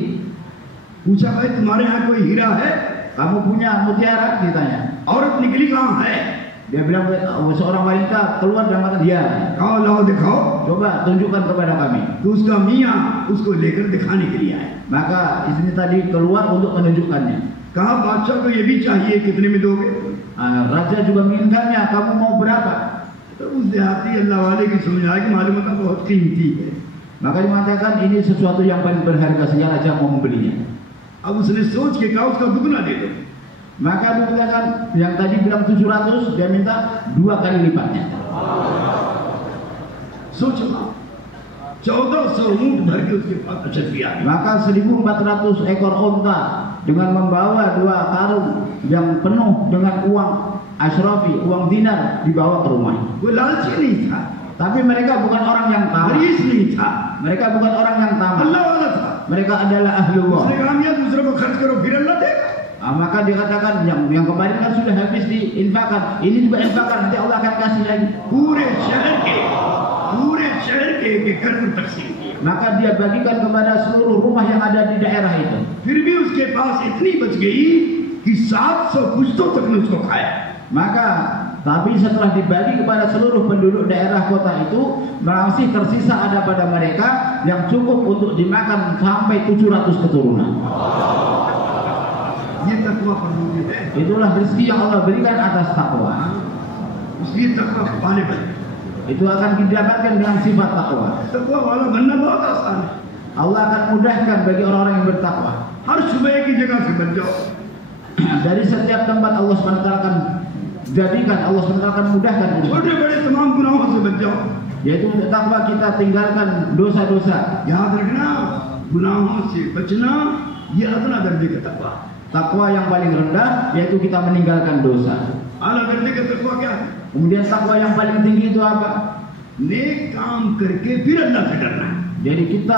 पूछा भाई तुम्हारे यहाँ कोई हीरा है? Kamu punya mutiara? Ditanya. औरत निकली कहाँ है? Dia bilang, seorang wanita keluar dan mengatakan, dia. कहा लाओ दिखाओ। Coba tunjukkan kepada kami. तो उसका मियाँ उसको लेकर दिखाने के लिए आया। Maka istri tadi keluar untuk menunjukkannya. कहा बादशाह को ये भी चाहिए, कितने में दोगे? Raja juga menginginkannya, kamu mau berapa? तो उस देहाती अल्लाह वाले की समझाया कि मालूम होता बहुत कीमती है। Maka dia mengatakan ini sesuatu yang paling berharga sehingga raja mau membelinya. अब उसने सोच के कहा उसका दुगना दे दो। Maka dia mengatakan yang tadi bilang 700, dia minta 2 kali lipatnya. सोचो 1400 ऊंट भर के उसके पास अचर किया। Maka 1400 ekor onta dengan membawa 2 karung yang penuh dengan uang asyrafi, uang dinar, dibawa ke rumah. वो लालची नहीं था, Tapi mereka bukan orang yang tamak. गरीब नहीं था, Mereka bukan orang yang tamak. अल्लाह वाला था। Mereka adalah ahlullah. उसने कहा मियाँ दूसरों को खर्च करो फिर अल्लाह देगा। Maka dikatakan yang kemarin kan sudah habis diinfakkan, ini juga infakkan, nanti Allah akan kasih lagi. पूरे शहर के एक घर को तकसीम किया। Maka dia bagikan kepada seluruh rumah yang ada di daerah itu. फिर भी उसके पास इतनी बच गई कि 700 पुश्तों तक ने उसको खाया। Maka tapi setelah dibagi kepada seluruh penduduk daerah kota itu, masih tersisa ada pada mereka yang cukup untuk dimakan sampai 700 keturunan. ये तकवा फरमाते हैं, Itulah rezeki yang Allah berikan atas takwa. इसलिए तकवा पाने पर Itu akan didapatkan dengan sifat takwa. तकवा वाला बनना बहुत आसान है। Allah akan mudahkan bagi orang-orang yang bertakwa. हर सुबह की जगह से बच जाओ। Dari setiap tempat Allah SWT akan jadikan, Allah SWT akan mudahkan itu. छोटे बड़े तमाम गुनाहों से बच जाओ। Yaitu untuk takwa kita tinggalkan dosa-dosa. याद रखना गुनाहों से बचना ये अदना दर्जे का तकवा। Takwa yang paling rendah yaitu kita meninggalkan dosa. आला दर्जे का तकवा क्या है? Kemudian takwa yang paling tinggi itu apa? नेक काम करके फिर अल्लाह से डरना। Jadi kita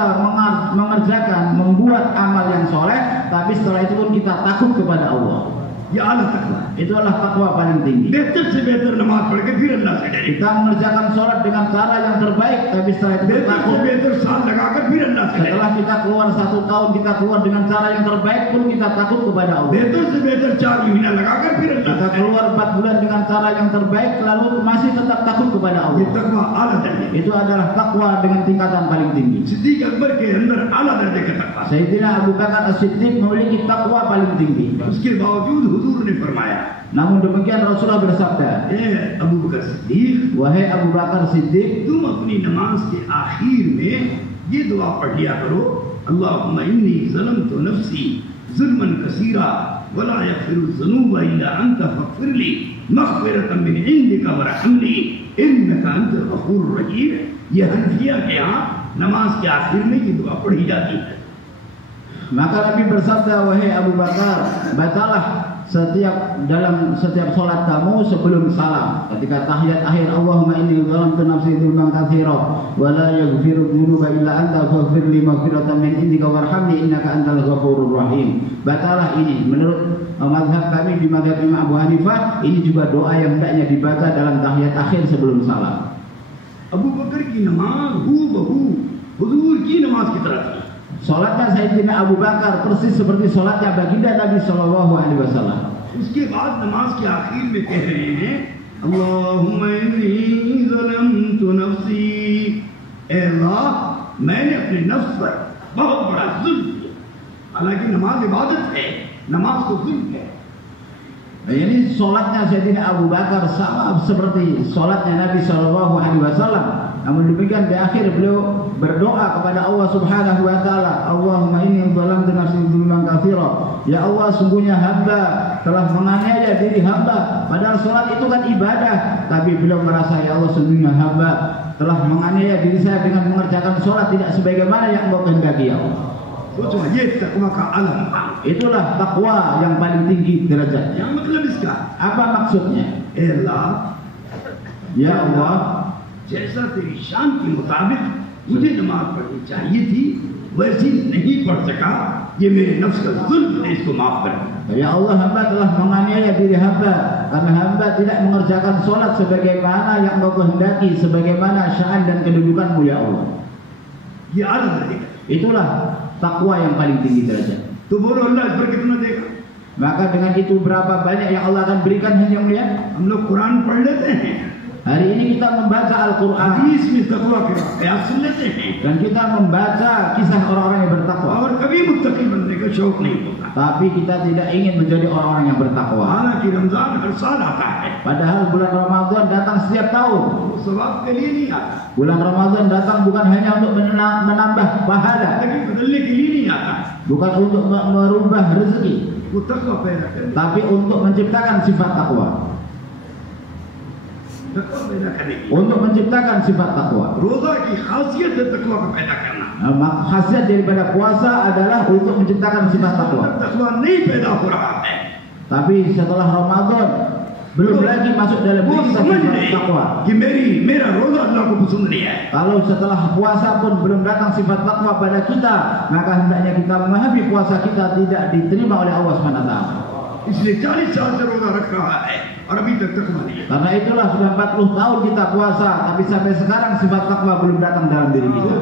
mengerjakan, membuat amal yang soleh, tapi setelah itu pun kita takut kepada Allah. ये आला तकवा Itu adalah takwa paling tinggi. बेहतर से बेहतर नमाज पढ़ के फिर अल्लाह से डरे Kita mengerjakan sholat dengan cara yang terbaik, tapi setelah itu kita बेहतर से takut. बेहतर साल लगाकर फिर अल्लाह से डरे Setelah kita keluar 1 tahun, kita keluar dengan cara yang terbaik pun kita takut kepada Allah. बेहतर से बेहतर 4 महीना लगाकर फिर अल्लाह Kita से keluar 4 bulan dengan cara yang terbaik, lalu masih tetap takut kepada डरे ये Allah. तकवा आला दर्जे Itu adalah takwa dengan tingkatan paling tinggi. Siddique अकबर के अंदर आला दर्जे का तकवा Sayyidina Abu Bakar As-Siddiq memiliki takwa paling tinggi. उसके बावजूद हुजूर ने फरमाया Namun demikian Rasulullah bersabda, ए अबू बकर Siddique wahai Abu Bakar Siddiq, तुम अपनी नमाज के आखिर में ये दुआ पढ़ लिया करो अल्लाहुम्मा इन्नी ज़लमतु नफ्सी ज़ुल्मन कसीरा वला यग़फिरु ज़ुनूबा इल्ला अंत फ़ग़फ़िर ली मग़फ़िरतन मिन इंदिका वरहमनी इन्नका अंतल गफ़ूरुर रहीम। ये हनफिया के यहाँ नमाज के आखिर में ये दुआ पढ़ी जाती है। maka Nabi bersabda, wahai Abu Bakar, bacalah dalam setiap sholat kamu sebelum salam, ketika tahiyat akhir, Allahumma inni zalamtu nafsi dzulman katsira wa la yaghfiru dzunuba illa anta faghfir li maghfiratan min indika warhamni innaka antal ghafurur rahim. Bacalah ini. Menurut mazhab kami di mazhab Imam Abu Hanifah, ini juga doa yang hendaknya dibaca dalam tahiyat akhir sebelum salam. Abu बकर की नमाज हूबहू हुजूर की नमाज की तरह थी। Salatnya Sayyidina Abu Bakar persis seperti salatnya baginda Nabi Shallallahu Alaihi Wasallam. उसके बाद नमाज के आखिर में कह रहे हैं अल्लाहुम्मा इन्नी ज़लमतु नफ्सी, ऐ अल्लाह मैंने अपने नफ्स पर बहुत बड़ा जुल्म किया। हालांकि नमाज इबादत है, नमाज को जुल्म है। Ini salatnya Sayyidina Abu Bakar sama seperti salatnya Nabi Shallallahu Alaihi Wasallam. Namun demikian di akhir beliau berdoa kepada Allah Subhanahu Wa Taala, Allahumma inni zalamtu nafsi dzulman katsira. Ya Allah, sungguhnya hamba telah menganiaya diri hamba. Padahal salat itu kan ibadah, tapi beliau merasa, ya Allah, sungguhnya hamba telah menganiaya diri saya dengan mengerjakan salat tidak sebagaimana yang Engkau kehendaki, ya Allah. सोचो ये तकवा का आलम। Itulah takwa yang paling tinggi derajatnya. क्या मतलब इसका? Apa maksudnya? ए अल्लाह, Ya Allah, जैसा तेरी शान के मुताबिक मुझे नमाज पढ़नी चाहिए थी वैसी नहीं पढ़ सका, ये मेरे नफ्स का जुल्म है, इसको माफ कर। ya Allah, hamba telah menganiaya diri hamba karena hamba tidak mengerjakan sholat sebagaimana yang Engkau kehendaki, sebagaimana sya'an dan kedudukan-Mu, ya Allah. ये आला दर्जे का। Itulah takwa yang paling tinggi derajat. तो बोलो अल्लाह इस पर कितना देगा? Maka dengan itu berapa banyak yang Allah akan berikan, yang mulia? हम लोग कुरान पढ़ लेते हैं, Hari ini kita membaca Al-Quran हदीस में तकवा के आयात सुन लेते हैं, dan kita membaca kisah orang-orang yang bertakwa, और कभी मुत्तकी बनने का शौक नहीं होता। tapi kita tidak ingin menjadi orang-orang yang bertakwa. हालांकि रमजान हर साल आता है, Padahal bulan Ramadan datang setiap tahun. वो सवाब के लिए नहीं आता, Bulan Ramadan datang bukan hanya untuk menambah pahala, लेकिन बदलने के लिए नहीं आता, bukan untuk merubah rezeki, वो तकवा पैदा करने, tapi untuk menciptakan sifat takwa. तकवा पैदा करेगी। Untuk menciptakan sifat takwa. रोजा की खासियत है तकवा को पैदा करना। Khasiat daripada puasa adalah untuk menciptakan sifat takwa. तकवा नहीं पैदा हो रहा है, Tapi setelah Ramadan belum lagi masuk dalam वो diri kita समझ sifat ले takwa. कि मेरा रोजा अल्लाह को पसंद नहीं है। Kalau setelah puasa pun belum datang sifat takwa pada kita, maka hendaknya kita memahami puasa kita tidak diterima oleh Allah SWT. इसलिए 40 साल से रोजा रख रहा है और अभी तक तकवा नहीं है। Karena itulah sudah 40 tahun kita puasa, tapi sampai sekarang sifat takwa belum datang dalam diri kita.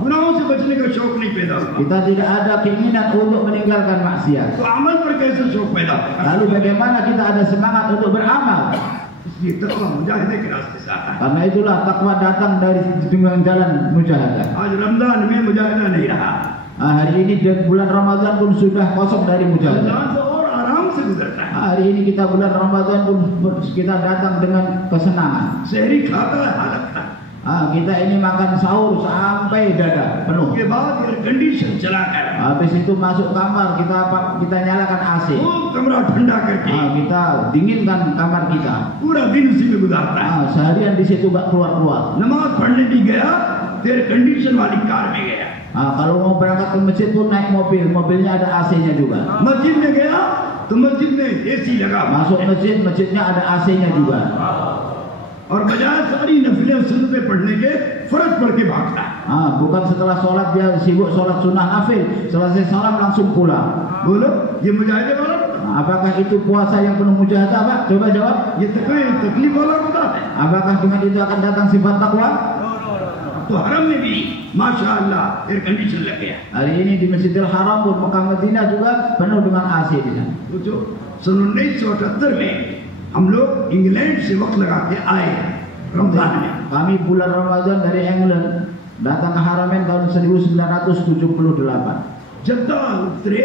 गुनाहों से बचने का शौक नहीं पैदा हुआ, Kita tidak ada keinginan untuk meninggalkan maksiat. तो अमल पर कैसे शौक पैदा होगा? Lalu bagaimana kita ada semangat untuk beramal? इसलिए तकवा मुजाहिदे के रास्ते से आता है। Karena itulah takwa datang dari dengan jalan mujahadah. आज रमजान में मुजाहिदा नहीं रहा, Hari ini di bulan Ramadan pun sudah kosong dari mujahadah. Ramzan तो और आराम से गुजरता है। Hari ini kita bulan Ramadan pun kita datang dengan kesenangan. शहरी खाता है हालत था, Kita ini makan sahur sampai dada penuh. उसके बाद एयर कंडीशन चला कर Habis itu masuk kamar, kita nyalakan AC. वो कमरा ठंडा करके Kita dinginkan kamar kita. पूरा दिन उसी में गुजारता है। Seharian di situ gak keluar-keluar. नमाज पढ़ने भी गया, एयर कंडीशन वाली कार में गया, Kalau mau berangkat ke masjid pun naik mobil, mobilnya ada AC-nya juga. मस्जिद में गया तो मस्जिद में एसी लगा, Masuk masjid, masjidnya ada AC-nya juga. और बजाय सारी नफिलें सुन्नतें पढ़ने के फर्ज पढ़ के भागता है। Bukan setelah sholat dia sibuk sholat sunnah nafil, selesai salam langsung pulang. बोलो ये मुजाहिदे वाला Apakah itu puasa yang penuh mujahadah, Pak? Coba jawab. ये तकलीफ वाला रोजा है। Apakah dengan itu akan datang sifat takwa? तो हरम में भी माशाअल्लाह एयर कंडीशन लग गया। Hari ini di Masjidil Haram pun Mekah Madinah juga penuh dengan AC di sana. तो जो सन 1978 में हम लोग इंग्लैंड से वक्त लगा के आए रमजान में। Kami bulan Ramadan dari England datang ke Haramain tahun 1978. जब तक उतरे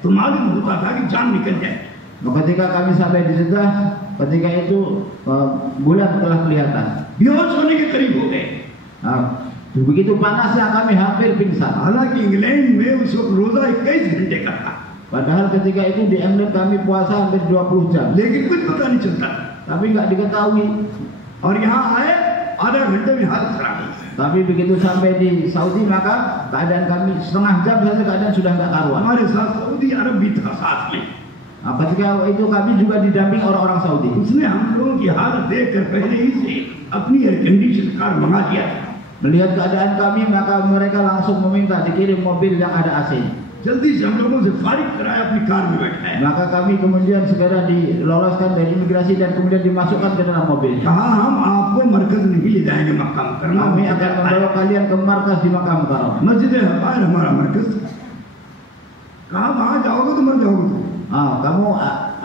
तो मालूम होता था कि जान निकल जाए। Ketika kami sampai di Jeddah, ketika itu bulan telah kelihatan. बेहोश होने के करीब हो गए। Begitu panasnya kami hampir pingsan. हालांकि इंग्लैंड में उस वक्त रोजा 21 घंटे का था। Padahal ketika itu di England kami puasa hampir 20 jam. लेकिन कुछ पता नहीं चलता। Tapi nggak diketahui. और यहाँ आए आधा घंटे में हालत खराब हो गई। Tapi begitu sampai di Saudi maka keadaan kami setengah jam saja keadaan sudah nggak karuan. हमारे साथ सऊदी अरब भी था साथ में। Ketika itu kami juga didamping orang-orang Saudi. उसने हम लोगों की हालत देखकर पहले ही से अपनी एयर कंडीशन कार मंगा दिया। Melihat keadaan kami maka mereka langsung meminta dikirim mobil yang ada AC-nya. जल्दी से हम लोगों से फारिग कराया अपनी कार में बैठाया। Maka kami kemudian segera diloloskan dari imigrasi dan kemudian dimasukkan ke dalam mobil. कहा हम आपको मरकज नहीं ले जाएंगे मक्का मुकर्रमा Kami में akan membawa kalian ke markas di Makkah Mukarramah. मस्जिद हबार हमारा मरकज। कहा वहाँ जाओगे तो मर जाओगे तुम। Kamu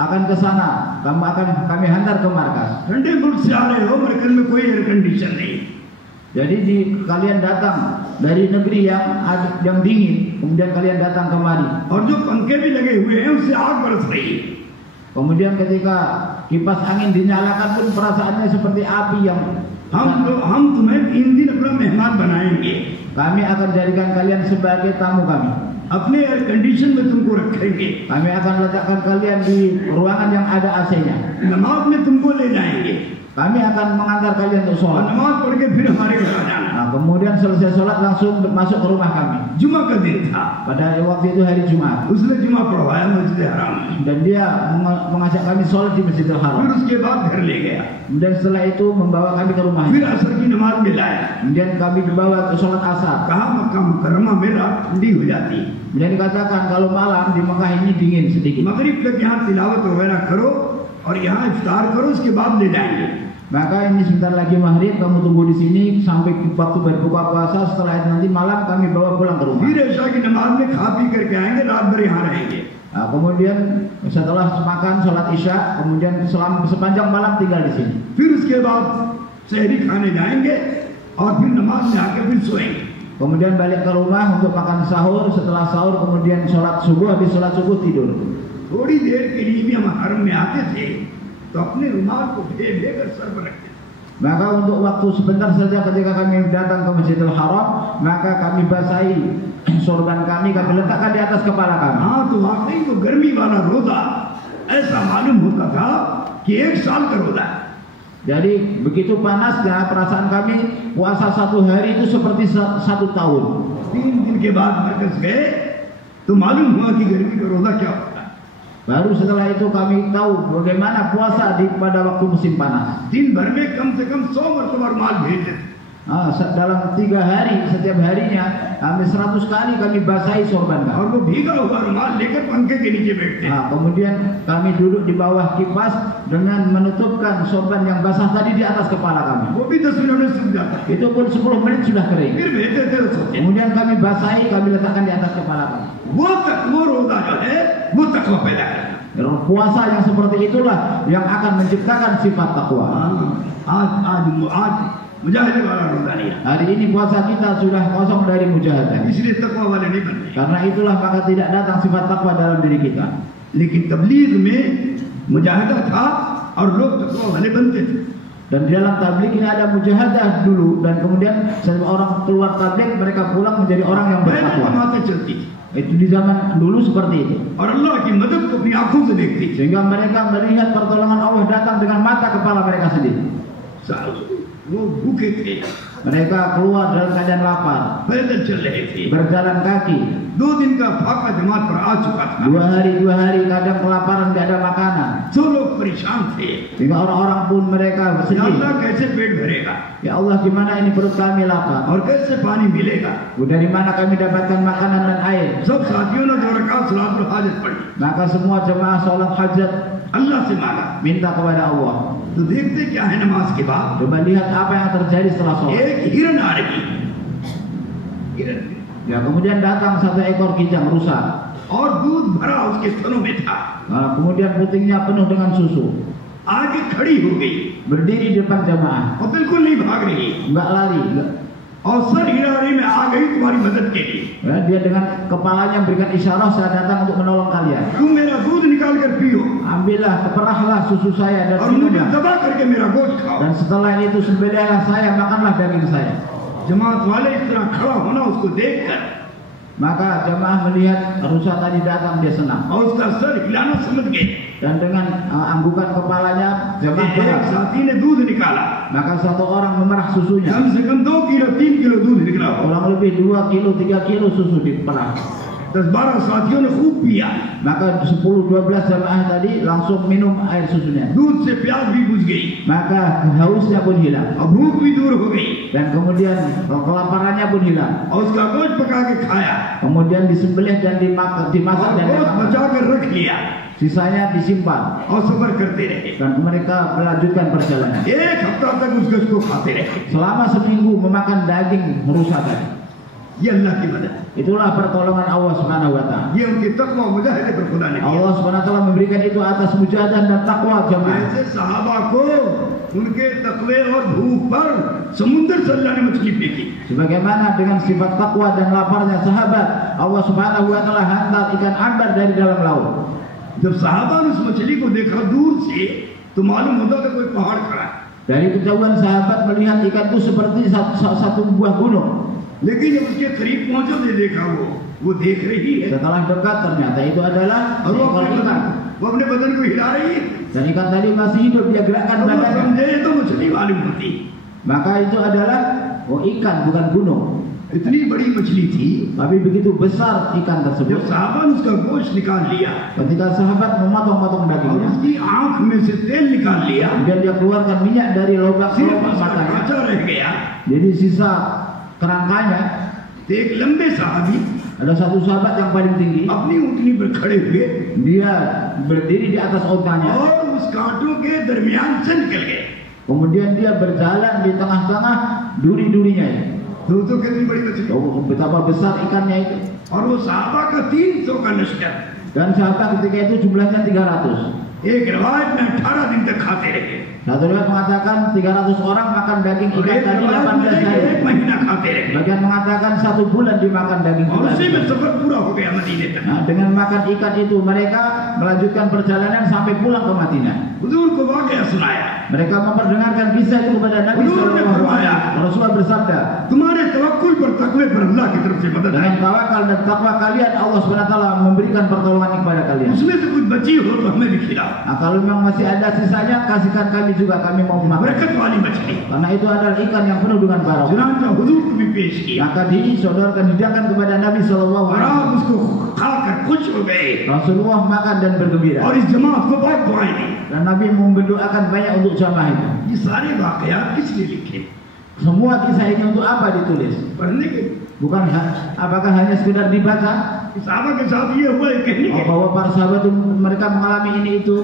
akan ke sana, kami hantar ke markas. ठंडे मुल्क से आ रहे हो मरकज में कोई एयर कंडीशन नहीं। Jadi kalian datang dari negeri yang dingin, kemudian kalian datang kemari. और जो पंखे भी लगे हुए हैं उससे आग बरस रही है। Kemudian ketika kipas angin dinyalakan pun perasaannya seperti api yang हम तुम्हें 3 दिन अपना मेहमान बनाएंगे। Kami akan jadikan kalian sebagai tamu kami. अपने एयर कंडीशन में तुमको रखेंगे। Kami akan letakkan kalian di ruangan yang ada AC-nya. नमाज में तुमको ले जाएंगे। Kami akan mengantar kalian untuk और sholat. नमाज पढ़ के फिर हमारे घर आ जाना। Kemudian selesai sholat langsung masuk ke rumah kami. जुमा का दिन था। Pada waktu itu hari Jumat. उसने जुमा पढ़वाया मस्जिद हराम में। Dan dia mengajak kami sholat di Masjidil Haram. फिर उसके बाद घर ले गया। Kemudian setelah itu membawa kami ke फिर rumahnya. असर की नमाज में लाया। Kemudian kami dibawa ke sholat asar. कहा मक्का मुकर्रमा में रात ठंडी हो जाती। Kemudian dikatakan kalau malam di Mekah ini dingin sedikit. मगरिब तक यहाँ तिलावत वगैरह करो और यहाँ इफ्तार करो उसके बाद ले जाएंगे। Maka ini sebentar lagi maghrib, kamu tunggu di sini sampai waktu berbuka puasa. Setelah itu nanti malam kami bawa pulang ke rumah. फिर ऐशा की नमाज में खा पी करके आएंगे रात भर यहाँ रहेंगे। Kemudian setelah makan sholat isya, kemudian sepanjang malam tinggal di sini. फिर उसके बाद सहरी खाने जाएंगे और फिर नमाज में आके फिर सोएंगे। Kemudian balik ke rumah untuk makan sahur. Setelah sahur kemudian sholat subuh, habis sholat subuh tidur. थोड़ी देर के लिए भी हम हरम में आते थे तो अपने रुमाल को भेकर सर पर रखते थे। Maka untuk waktu sebentar saja ketika kami datang ke Masjidil Haram, maka kami basahi sorban kami letakkan di atas kepala kami. हाँ तो वाकई तो गर्मी वाला रोजा ऐसा मालूम होता था कि 1 साल का रोजा है। Jadi begitu panasnya perasaan kami puasa 1 hari itu seperti 1 tahun. 3 दिन के बाद मरकज गए तो मालूम हुआ कि गर्मी का रोजा क्या होता है। Baru setelah itu kami tahu bagaimana puasa pada waktu musim panas. दिन भर में कम से कम 100 मरतबा रुमाल भेजते थे। Dalam 3 hari, setiap harinya kami 100 kali kami basahi sorban kami. और वो भीगा हुआ रुमाल लेकर पंखे के नीचे बैठते हैं। Kemudian kami duduk di bawah kipas dengan menutupkan sorban yang basah tadi di atas kepala kami. वो भी 10 मिनट में सूख जाता है। Itu pun 10 menit sudah kering. फिर भेजते थे रसोई। Kemudian kami basahi, kami letakkan di atas kepala kami. वो रोजा जो है वो तकवा पैदा करता है। Puasa yang seperti itulah yang akan menciptakan sifat takwa. आज मुजाहिदे वाला रोजा नहीं है। Hari ini puasa kita sudah kosong dari mujahadah. इसलिए तकवा वाले नहीं बनते। Karena itulah maka tidak datang sifat takwa dalam diri kita. लेकिन तबलीग में मुजाहिदा था और लोग तकवा वाले बनते थे। Dan di dalam tabligh ini ada mujahadah dulu dan kemudian setelah orang keluar tabligh mereka pulang menjadi orang yang bertakwa. बातें चलती थी Itu di zaman dulu seperti itu. और अल्लाह की मदद को अपनी आंखों से देखती थी। Sehingga mereka melihat pertolongan Allah datang dengan mata kepala mereka sendiri. वो भूखे थे Mereka keluar dalam keadaan lapar, पैदल चल रहे थे। berjalan kaki. 2 दिन का फाका जमात पर आ चुका था। 2 hari kadang kelaparan, tidak ada makanan. सब लोग परेशान थे। Sehingga orang-orang pun mereka या bersedih. अल्लाह कैसे पेट भरेगा Ya Allah, gimana ini perut kami lapar? और कैसे पानी मिलेगा। Dari mana kami dapatkan makanan dan air? सब साथियों ने 2 रकात सलातुल हाजत पढ़ी, Maka semua jemaah sholat hajat अल्लाह से मांगा। minta kepada Allah. तो देखते क्या है नमाज के बाद Coba lihat apa yang terjadi setelah sholat. एक हिरन आ रही, हिरन Ya, kemudian datang satu ekor kijang rusak. और दूध भरा उसके स्तनों में था। Nah, kemudian putingnya penuh dengan susu. आगे खड़ी हो गई Berdiri di depan jamaah, और बिल्कुल नहीं भाग रही nggak lari. और सर हिला रही, मैं आ गई तुम्हारी मदद के लिए, Ya, dia dengan kepalanya memberikan isyarat, saya datang untuk menolong kalian. तुम मेरा दूध निकाल कर पियो Ambillah, perahlah susu saya dan और मुझे minumlah. दबा करके मेरा गोश्त खाओ। Dan setelah itu sembelihlah saya, makanlah daging saya. जमात वाले इस तरह खड़ा होना उसको देखकर Maka jamaah melihat rusa tadi datang, dia senang. और उसका सर हिलाना समझ गए। Dan dengan anggukan kepalanya, jamaah एक bergerak. साथी ने दूध निकाला, Maka satu orang memerah susunya. कम से कम 2 किलो 3 किलो दूध निकला हो। Kurang lebih 2 kilo 3 kilo susu diperah. 10-12 साथियों ने खूब पिया, Maka 10-12 jamaah tadi langsung minum air susunya. दूध से प्यास भी बुझ गई Maka hausnya pun hilang. और भूख भी दूर हो गई Dan kemudian kelaparannya pun hilang. और उसका गोश्त पका के खाया Kemudian disembelih dan और dimasak dan गोश्त dimakan. बचा कर रख लिया Sisanya disimpan. और सफर करते रहे। Dan mereka melanjutkan perjalanan. 1 हफ्ता तक उस गोश्त को खाते रहे। Selama seminggu memakan daging rusa tadi. ये अल्लाह की मदद, Itulah pertolongan Allah Subhanahu wa taala. ये उनकी तकवा मुजाहिदे पर खुदा ने किया। Allah Subhanahu wa taala memberikan itu atas mujahadah dan takwa jamaah. ऐसे सहाबा को उनके तकवे और भूख पर समुद्र से अल्लाह ने मछली फेंकी। Sebagaimana dengan sifat takwa dan laparnya sahabat, Allah Subhanahu wa taala hantar ikan ambar dari dalam laut. जब साहबा ने उस मछली को देखा दूर से तो मालूम होता था कोई पहाड़ खड़ा है, Dari kejauhan sahabat melihat ikan itu seperti satu buah gunung. लेकिन जब उसके करीब पहुंचे तो देखा वो देख रही है Setelah dekat ternyata itu adalah और seekor ikan. वो अपने बदन को हिला रही है। Dan ikan tadi masih hidup, dia gerakkan तो वो badannya. समझे तो मछली मालूम होती, Maka itu adalah ikan, bukan gunung. इतनी बड़ी मछली थी। Tapi begitu besar ikan जब tersebut. साहबा ने उसका गोश्त निकाल लिया Ketika sahabat memotong-motong और dagingnya, उसकी आंख में से तेल निकाल लिया, kemudian dia keluarkan minyak dari lubang सिर्फ उसका matanya. ढांचा रह गया। Jadi sisa kerangkanya, तो एक लंबे साहबी ada satu sahabat yang paling tinggi. अपनी ऊँटनी पर खड़े हुए Dia berdiri di atas ontanya. और उस कांटों के दरमियान से निकल गए। Kemudian dia berjalan di tengah-tengah duri-durinya. दोस्तों कितनी बड़ी मछली, Oh, betapa besar ikannya itu. और वो साहबा का 300 का लश्कर। Dan sahabat ketika itu jumlahnya 300. एक रिवायत में 18 दिन तक खाते रहे Satu riwayat mengatakan 300 orang makan daging और ikan एक tadi रिवायत 18 में hari. 1 महीना खाते रहे Bagian mengatakan 1 bulan dimakan daging और उसी में ikan. सफर पूरा हो गया मदीने तक। Nah, dengan makan ikan itu mereka melanjutkan perjalanan sampai pulang ke Madinah. हुजूर को वाकया सुनाया, Mereka memperdengarkan kisah itu kepada Nabi SAW. Rasulullah bersabda, तुम्हारे तवक्कुल पर तकवे पर अल्लाह की तरफ से मदद आई, dengan tawakal dan takwa kalian Allah SWT memberikan pertolongan kepada kalian. उसमें से कुछ बची हो तो हमें भी खिलाओ। Nah, kalau memang masih ada sisanya, kasihkan kami juga, kami mau makan. बरकत वाली मछली Karena itu adalah ikan yang penuh dengan barokah. चुनांचा हुजूर को भी पेश किया Maka disodorkan, hidangkan kepada Nabi SAW. और आप उसको खाकर खुश हो गए Rasulullah makan dan bergembira. और इस जमात को बहुत दुआएं दी। Dan Nabi mendoakan banyak untuk jamaah itu. ये सारे वाकयात किस लिए लिखे? Semua kisah ini untuk apa ditulis? पढ़ने के। Bukan apakah hanya sekedar dibaca? साहबा के साथ ये हुआ है कहने के? Bahwa para sahabat itu mereka mengalami ini itu.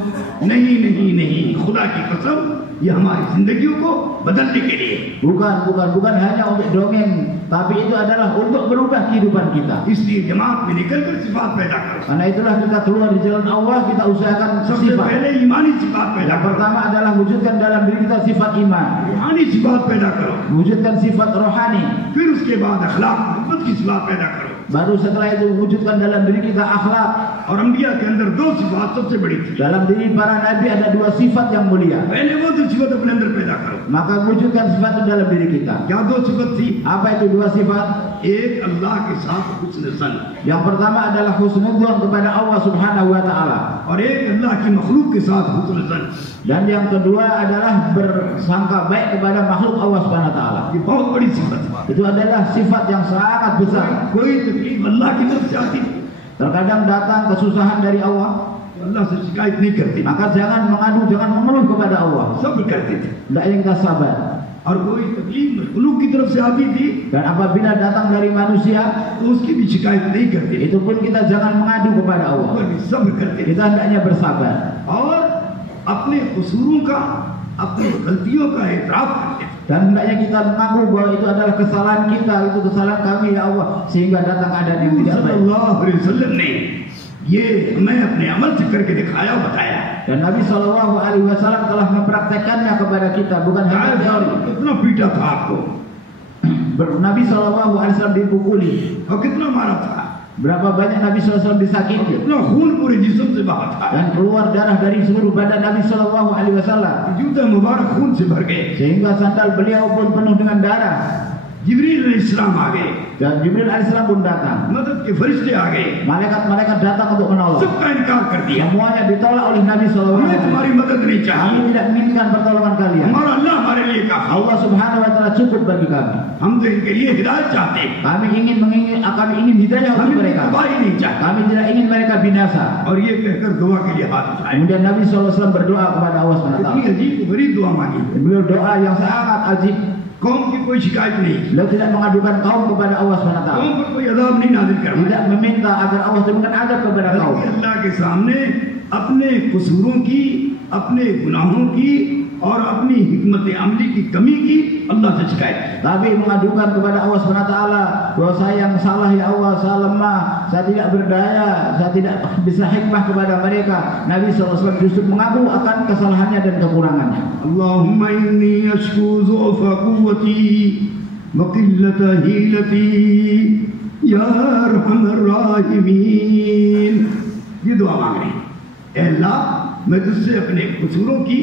नहीं नहीं नहीं, खुदा की कसम ये हमारी जिंदगियों को बदलने के लिए। Bukan hanya untuk dongeng, tapi itu adalah untuk berubah kehidupan kita. इसलिए जमात में निकलकर सिफात पैदा करो। Karena itulah kita keluar di jalan Allah, kita usahakan सबसे sifat. पहले ईमानी सिफात पैदा Yang करो, pertama adalah wujudkan dalam diri kita sifat iman, रूहानी सिफात पैदा करो, wujudkan sifat rohani. फिर उसके बाद अखलाक मोहब्बत की सिफात पैदा करो। Baru setelah itu wujudkan dalam diri kita akhlak. और अंबिया के अंदर 2 सिफात सबसे बड़ी थी। Dalam diri para nabi ada 2 sifat yang mulia. पहले वो 2 सिफत अपने अंदर पैदा करो। Maka wujudkan sifat itu dalam diri kita. क्या 2 सिफत थी? Apa itu 2 sifat? एक अल्लाह के साथ हुस्न Zann, Yang pertama adalah husnudzon kepada Allah Subhanahu wa taala. और एक अल्लाह की मखलूक के साथ हुस्न Zann. Dan yang kedua adalah bersangka baik kepada makhluk Allah Subhanahu wa taala. ये बहुत बड़ी सिफत है। Itu adalah sifat yang sangat besar. कोई तकलीफ अल्लाह की तरफ से आती है, Terkadang datang kesusahan dari Allah, अल्लाह से शिकायत नहीं करते, maka jangan mengadu, jangan mengeluh kepada Allah. सब्र करते थे। Hendaknya kita sabar. और कोई तकलीफ मखलूक की तरफ से आती थी Dan apabila datang dari manusia, तो उसकी भी शिकायत नहीं करते, itu pun kita jangan mengadu kepada Allah. पर भी सब्र करते थे Kita hendaknya bersabar. और अपने कसूरों का, अपनी गलतियों का एतराफ करते थे। Dan hendaknya kita mengaku bahwa itu adalah kesalahan kita, itu kesalahan kami ya Allah, sehingga datang keadaan yang tidak baik. सल्लल्लाहु अलैहि वसल्लम ने ये हमें अपने अमल से करके दिखाया, बताया। Dan Nabi Shallallahu Alaihi Wasallam telah mempraktekkannya kepada kita, bukan hanya teori. कितना पीटा था आपको Nabi Shallallahu Alaihi Wasallam dipukuli. और कितना मारा था, Berapa banyak Nabi SAW disakiti कितना खून पूरे जिस्म से बहा था, dan keluar darah dari seluruh badan Nabi Shallallahu Alaihi Wasallam, जूते मुबारक खून से भर गए। sehingga sandal beliau pun penuh dengan darah. जिब्रील अलैहिस्सलाम आ गए, Dan Jibril alaihissalam pun datang. मदद के फरिश्ते आ गए, Malaikat-malaikat datang untuk menolong. सबका इनकार कर दिया। Semuanya ditolak oleh Nabi SAW. हमें तुम्हारी मदद नहीं Kami चाहिए, tidak menginginkan pertolongan kalian. हमारा अल्लाह हमारे लिए काफी। Allah Subhanahu Wa Taala cukup bagi kami. हम तो इनके लिए हिदायत चाहते हैं, Kami ingin hidayah हम untuk इनको mereka. तबाही नहीं चाहते। Kami tidak ingin mereka binasa. और ये कहकर दुआ के लिए हाथ उठाए, Kemudian Nabi SAW berdoa kepada Allah इतनी SWT. अजीब गरीब दुआ मांगी। Beliau doa yang sangat ajib. कौम की कोई शिकायत नहीं, Beliau tidak mengadukan kaum kepada Allah SWT. कौम पर कोई अजाब नहीं नाजिल करवाया, Tidak meminta agar Allah turunkan azab kepada kaum. बल्कि अल्लाह के सामने अपने कसूरों की, अपने गुनाहों की और अपनी हिकमत अमली की कमी की अल्लाह से शिकायत की। Tapi mengadukan kepada Allah SWT bahwa saya yang salah ya Allah, saya lemah, saya tidak berdaya, saya tidak bisa hikmah kepada mereka. Nabi SAW justru mengaku akan kesalahannya dan kekurangannya. Allahumma inni ashku zu'fa quwwati wa qillata hilati ya arhamar rahimin। ये दुआ मांग रही है, ऐ अल्लाह मैं तुझसे अपने कसूरों की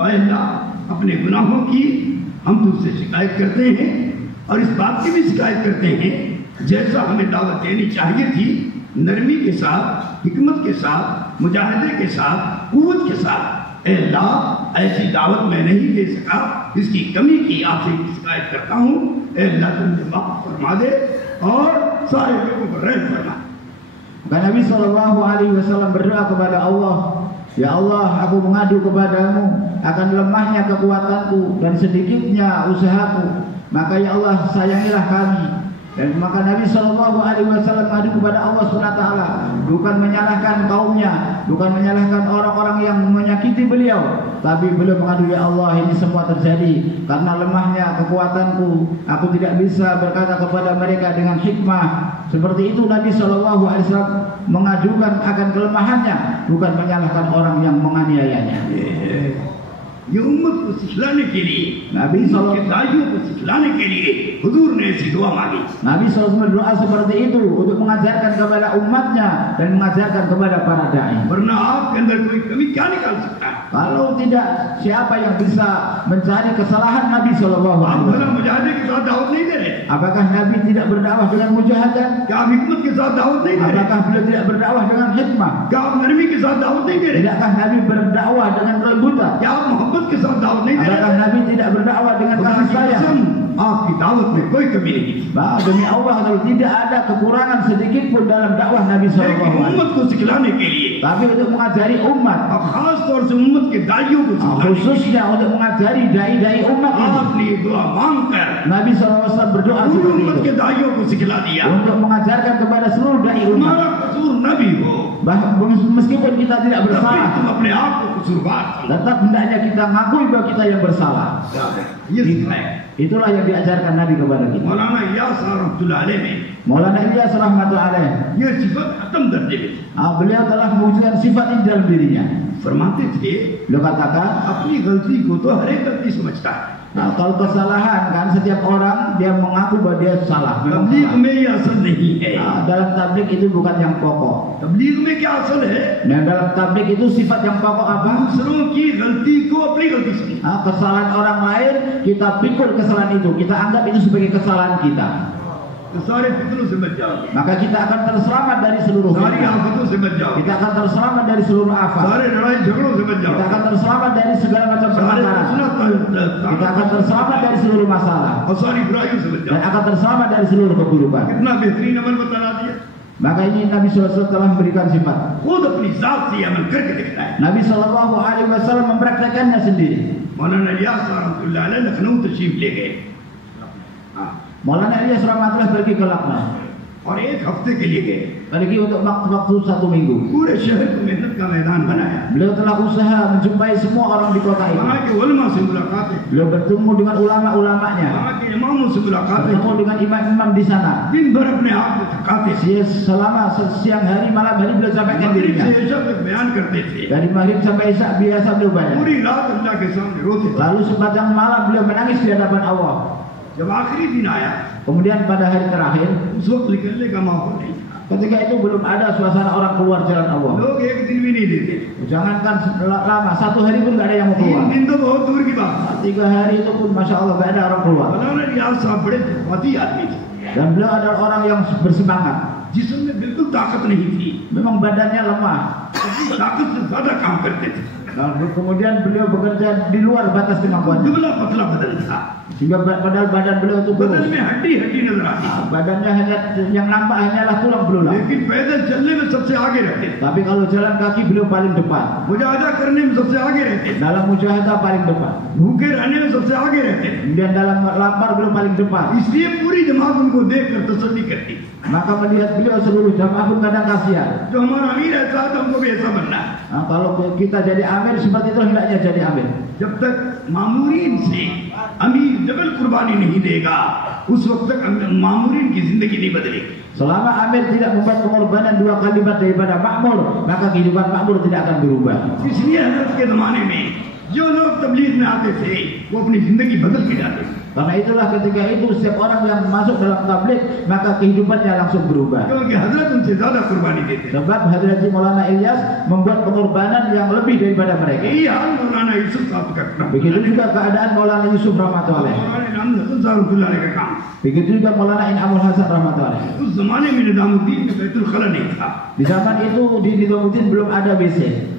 और अल्लाह अपने गुनाहों की हम तुझसे शिकायत करते हैं, और इस बात की भी शिकायत करते हैं जैसा हमें दावत देनी चाहिए थी, नरमी के साथ, हिकमत के साथ, मुजाहिदे के साथ, कुव्वत के साथ। ऐ अल्लाह ऐसी दावत मैं नहीं दे सका, इसकी कमी की आपसे शिकायत करता हूँ। ऐ अल्लाह तुम मुझे माफ फरमा दे और सारे लोगों को रहम फरमा। Maka Nabi Shallallahu Alaihi Wasallam berdoa kepada Allah, ya Allah, aku mengadu kepadamu akan lemahnya kekuatanku dan sedikitnya usahaku. Maka ya Allah, sayangilah kami. Dan maka Nabi Shallallahu Alaihi Wasallam mengadu kepada Allah SWT, bukan menyalahkan kaumnya, bukan menyalahkan orang-orang yang menyakiti beliau, tapi beliau mengadu, ya Allah, ini semua terjadi karena lemahnya kekuatanku. Aku tidak bisa berkata kepada mereka dengan hikmah. Seperti itu Nabi Shallallahu Alaihi Wasallam mengadukan akan kelemahannya, bukan menyalahkan orang yang menganiayanya. ये उम्मत को सिखलाने के लिए, Nabi उम्मत के दाइयों को सिखलाने के लिए हुजूर ने ऐसी दुआ मांगी। Nabi SAW berdoa seperti itu untuk mengajarkan kepada umatnya dan mengajarkan kepada para dai. वरना आपके अंदर कोई कमी क्या निकाल सकता है? Kalau tidak, siapa yang bisa mencari kesalahan Nabi Shallallahu आप Alaihi भला Wasallam? मुजाहिदे के साथ दावत नहीं दे रहे? Apakah Nabi tidak berdakwah dengan mujahadah? क्या आप हिकमत के साथ दावत नहीं दे रहे? Apakah beliau tidak berdakwah dengan hikmah? क्या आप नरमी के साथ दावत नहीं दे रहे? Tidakkah Nabi berdakwah dengan kelembutan? क्या आप मोहब्बत के साथ दावत नहीं दे Apakah रहे? Nabi tidak berdakwah dengan खुदा kasih की sayang? कसम, आपकी दावत में कोई कमी नहीं थी, Bah, demi Allah, kalau tidak ada kekurangan sedikit pun dalam dakwah Nabi लेकिन Shallallahu Alaihi उम्मत Wasallam. को सिखलाने के लिए Tapi untuk mengajari umat, और खास तौर से उम्मत के दाइयों को सिखलाने के लिए khususnya untuk mengajari dai-dai umat ini, आपने ये दुआ मांगकर Nabi SAW berdoa पूरी seperti उम्मत itu के दाइयों को सिखला दिया। untuk mengajarkan kepada seluruh dai umat. हमारा कसूर न भी हो, Meskipun kita tidak तभी bersalah, तुम अपने आप को कसूरवार समझो। tetap hendaknya kita ngakui bahwa kita yang bersalah. ये सिखाया Itulah yang diajarkan Nabi kepada kita. मौलाना इयास रहमतुल्लाह अलैह ने Maulana Ilyas rahmatullah alaih, ये सिफत खत्म दर्जे में थी। beliau telah mewujudkan sifat ini dalam dirinya. फरमाते थे Beliau katakan, अपनी गलती को तो हर एक गलती समझता है, kalau kesalahan kan setiap orang dia mengaku bahwa dia salah. Memang तबलीग salah. में ये असल नहीं है। Dalam tablik itu bukan yang pokok. तबलीग में क्या असल है? Dan dalam tablik itu sifat yang pokok apa? दूसरों की गलती को अपनी गलती समझो। Kesalahan orang lain kita pikul kesalahan itu, kita anggap itu sebagai kesalahan kita. तो सारे फितनों से बच जाओगे, maka kita akan terselamat dari seluruh सारी fitnah. आफतों से बच जाओगे, Kita akan terselamat dari seluruh afat. सारे लड़ाई झगड़ों से बच Kita जाओगे, akan terselamat dari segala macam सारे permasalahan. Kita akan terselamat dari seluruh masalah और सारी बुराइयों से बच dan जाओगे। akan terselamat dari seluruh keburukan. कितना बेहतरीन अमल बता दिया। Maka ini Nabi SAW telah memberikan sifat. खुद अपनी जात से अमल करके दिखलाया। Nabi SAW mempraktekannya sendiri. मौलाना इलियास रहमतुल्लाह अलैह लखनऊ तशरीफ ले गए, हाँ, Maulana Ilyas rahmatullah pergi ke Lucknow. और एक हफ्ते के लिए गए, Pergi untuk waktu 1 minggu. पूरे शहर को मेहनत का मैदान बनाया, Beliau telah usaha menjumpai semua orang di kota ini. वहाँ के उलमा से मुलाकातें, Beliau bertemu dengan ulama-ulamanya, वहाँ के इमामों से मुलाकातें, bertemu dengan imam-imam di sana. दिन भर अपने आप में थकाते थे, Selama siang hari, malam hari beliau sampaikan मगरिब dirinya. से इशा तक बयान करते थे, Dari maghrib sampai isya biasa beliau banyak. पूरी रात अल्लाह के सामने रोते थे। Lalu sepanjang malam beliau menangis di hadapan Allah. जब आखिरी दिन आया, Kemudian pada hari terakhir, उस वक्त निकलने का माहौल नहीं था, ketika itu belum ada suasana orang keluar jalan Allah. लोग एक दिन भी नहीं देते, Jangankan lama, 1 hari pun nggak ada yang mau 3 keluar. दिन तो बहुत दूर की बात। 3 hari itu pun masya Allah nggak ada orang keluar. मौलाना इलियास साहब बड़े जज्बाती आदमी थे, Dan beliau adalah orang yang bersemangat. जिस्म में बिल्कुल ताकत नहीं थी, Memang badannya lemah. अपनी ताकत से ज्यादा काम करते थे, Lalu kemudian beliau bekerja di luar batas kemampuannya. दुबला पतला बदन था, Sehingga padahal badan beliau itu बदन kurus. में हड्डी हड्डी नजर आती, Badannya hanya yang nampak hanyalah tulang belulang. लेकिन पैदल चलने में सबसे आगे रहते थे, Tapi kalau jalan kaki beliau paling depan. मुजाहिदा करने में सबसे आगे रहते थे, Dalam mujahadah paling depan. भूखे रहने में सबसे आगे रहते थे। Kemudian dalam lapar beliau paling depan. इसलिए पूरी जमात उनको देखकर तसल्ली करती, Maka melihat beliau seluruh jamaah pun kadang kasihan. जो हमारा अमीर ऐसा है तो हमको भी ऐसा बनना है। Nah, kalau kita jadi amir seperti itu hendaknya jadi amir. जब तक मामूरीन से अमीर डबल कुर्बानी नहीं देगा, उस वक्त तक मामूरीन की जिंदगी नहीं बदलेगी। Selama amir tidak membuat pengorbanan 2 kali lipat daripada makmur, maka kehidupan makmur tidak akan berubah. इसलिए हजरत के जमाने में जो लोग तबलीग में आते थे वो अपनी जिंदगी बदल के जाते थे, Karena itulah ketika itu setiap orang yang masuk dalam tabligh maka kehidupannya langsung berubah. क्योंकि हजरत उनसे ज्यादा कुर्बानी देते थे। Sebab Hadrat Maulana Ilyas membuat pengorbanan yang lebih daripada mereka. यही हाल मौलाना यूसुफ साहब का काम, Begitu juga keadaan Maulana Yusuf rahmatullah. मौलाना इनाम हसन साहब का काम। Begitu juga Maulana In'amul Hasan rahmatullah. उस जमाने में निजामुद्दीन में बैतुल खला नहीं था, Di zaman itu di Nizamuddin belum ada WC.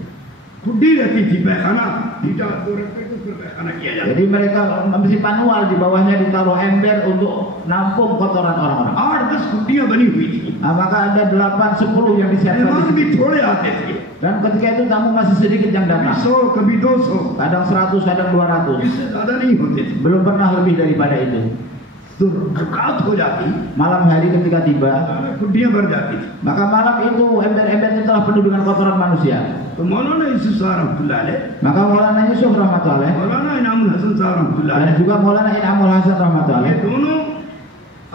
खुड्डी रहती थी, पैखाना ईटा दो रख के उस पर पैखाना किया जाता Jadi mereka masih manual, di bawahnya ditaruh ember untuk nampung kotoran orang-orang. 8-10 खुड्डियां बनी हुई थी, Nah, maka ada 8-10 yang disiapkan मेहमान di भी situ. थोड़े आते थे, Dan ketika itu tamu masih sedikit yang कभी datang. 100 कभी 200, Kadang 100, kadang 200. इससे ज्यादा नहीं होते थे। Belum pernah lebih daripada itu. तो रात हो जाती, Malam hari ketika tiba, Khuddian भर जाती थी। maka malam itu ember-ember itu telah penuh dengan kotoran manusia. तो मौलाना यूसुफ साहब रहमतुल्लाह अलैह, Maka Maulana Yusuf rahmatullah मौलाना इनामुल हसन साहब रहमतुल्लाह dan अलैह, juga Maulana In'amul Hasan rahmatullah, ये दोनों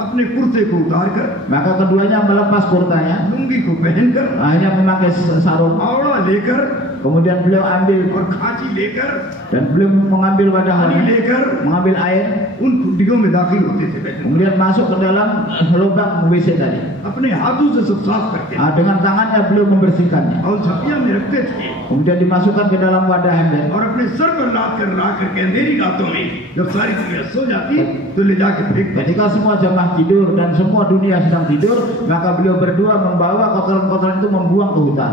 अपने कुर्ते को उतार कर, maka keduanya melepas kurtanya, lungi को पहनकर, hanya memakai sarung. आवड़ा लेकर Kemudian beliau ambil और खांची लेकर, dan beliau mengambil पानी wadahnya, लेकर mengambil air, उन खुड्डियों में दाखिल होते थे Betul, kemudian masuk ke dalam lubang WC tadi. अपने हाथों से सब साफ करते Nah, dengan tangannya beliau membersihkannya. और झपिया में रखते थे, Kemudian dimasukkan ke dalam wadah ember. और अपने सर पर ला करके अंधेरी रातों में जब सारी दुनिया सो जाती तो ले जाके फेंक देते। Ketika semua jamaah tidur dan semua dunia sedang tidur, maka beliau berdua membawa kotoran-kotoran itu membuang ke hutan.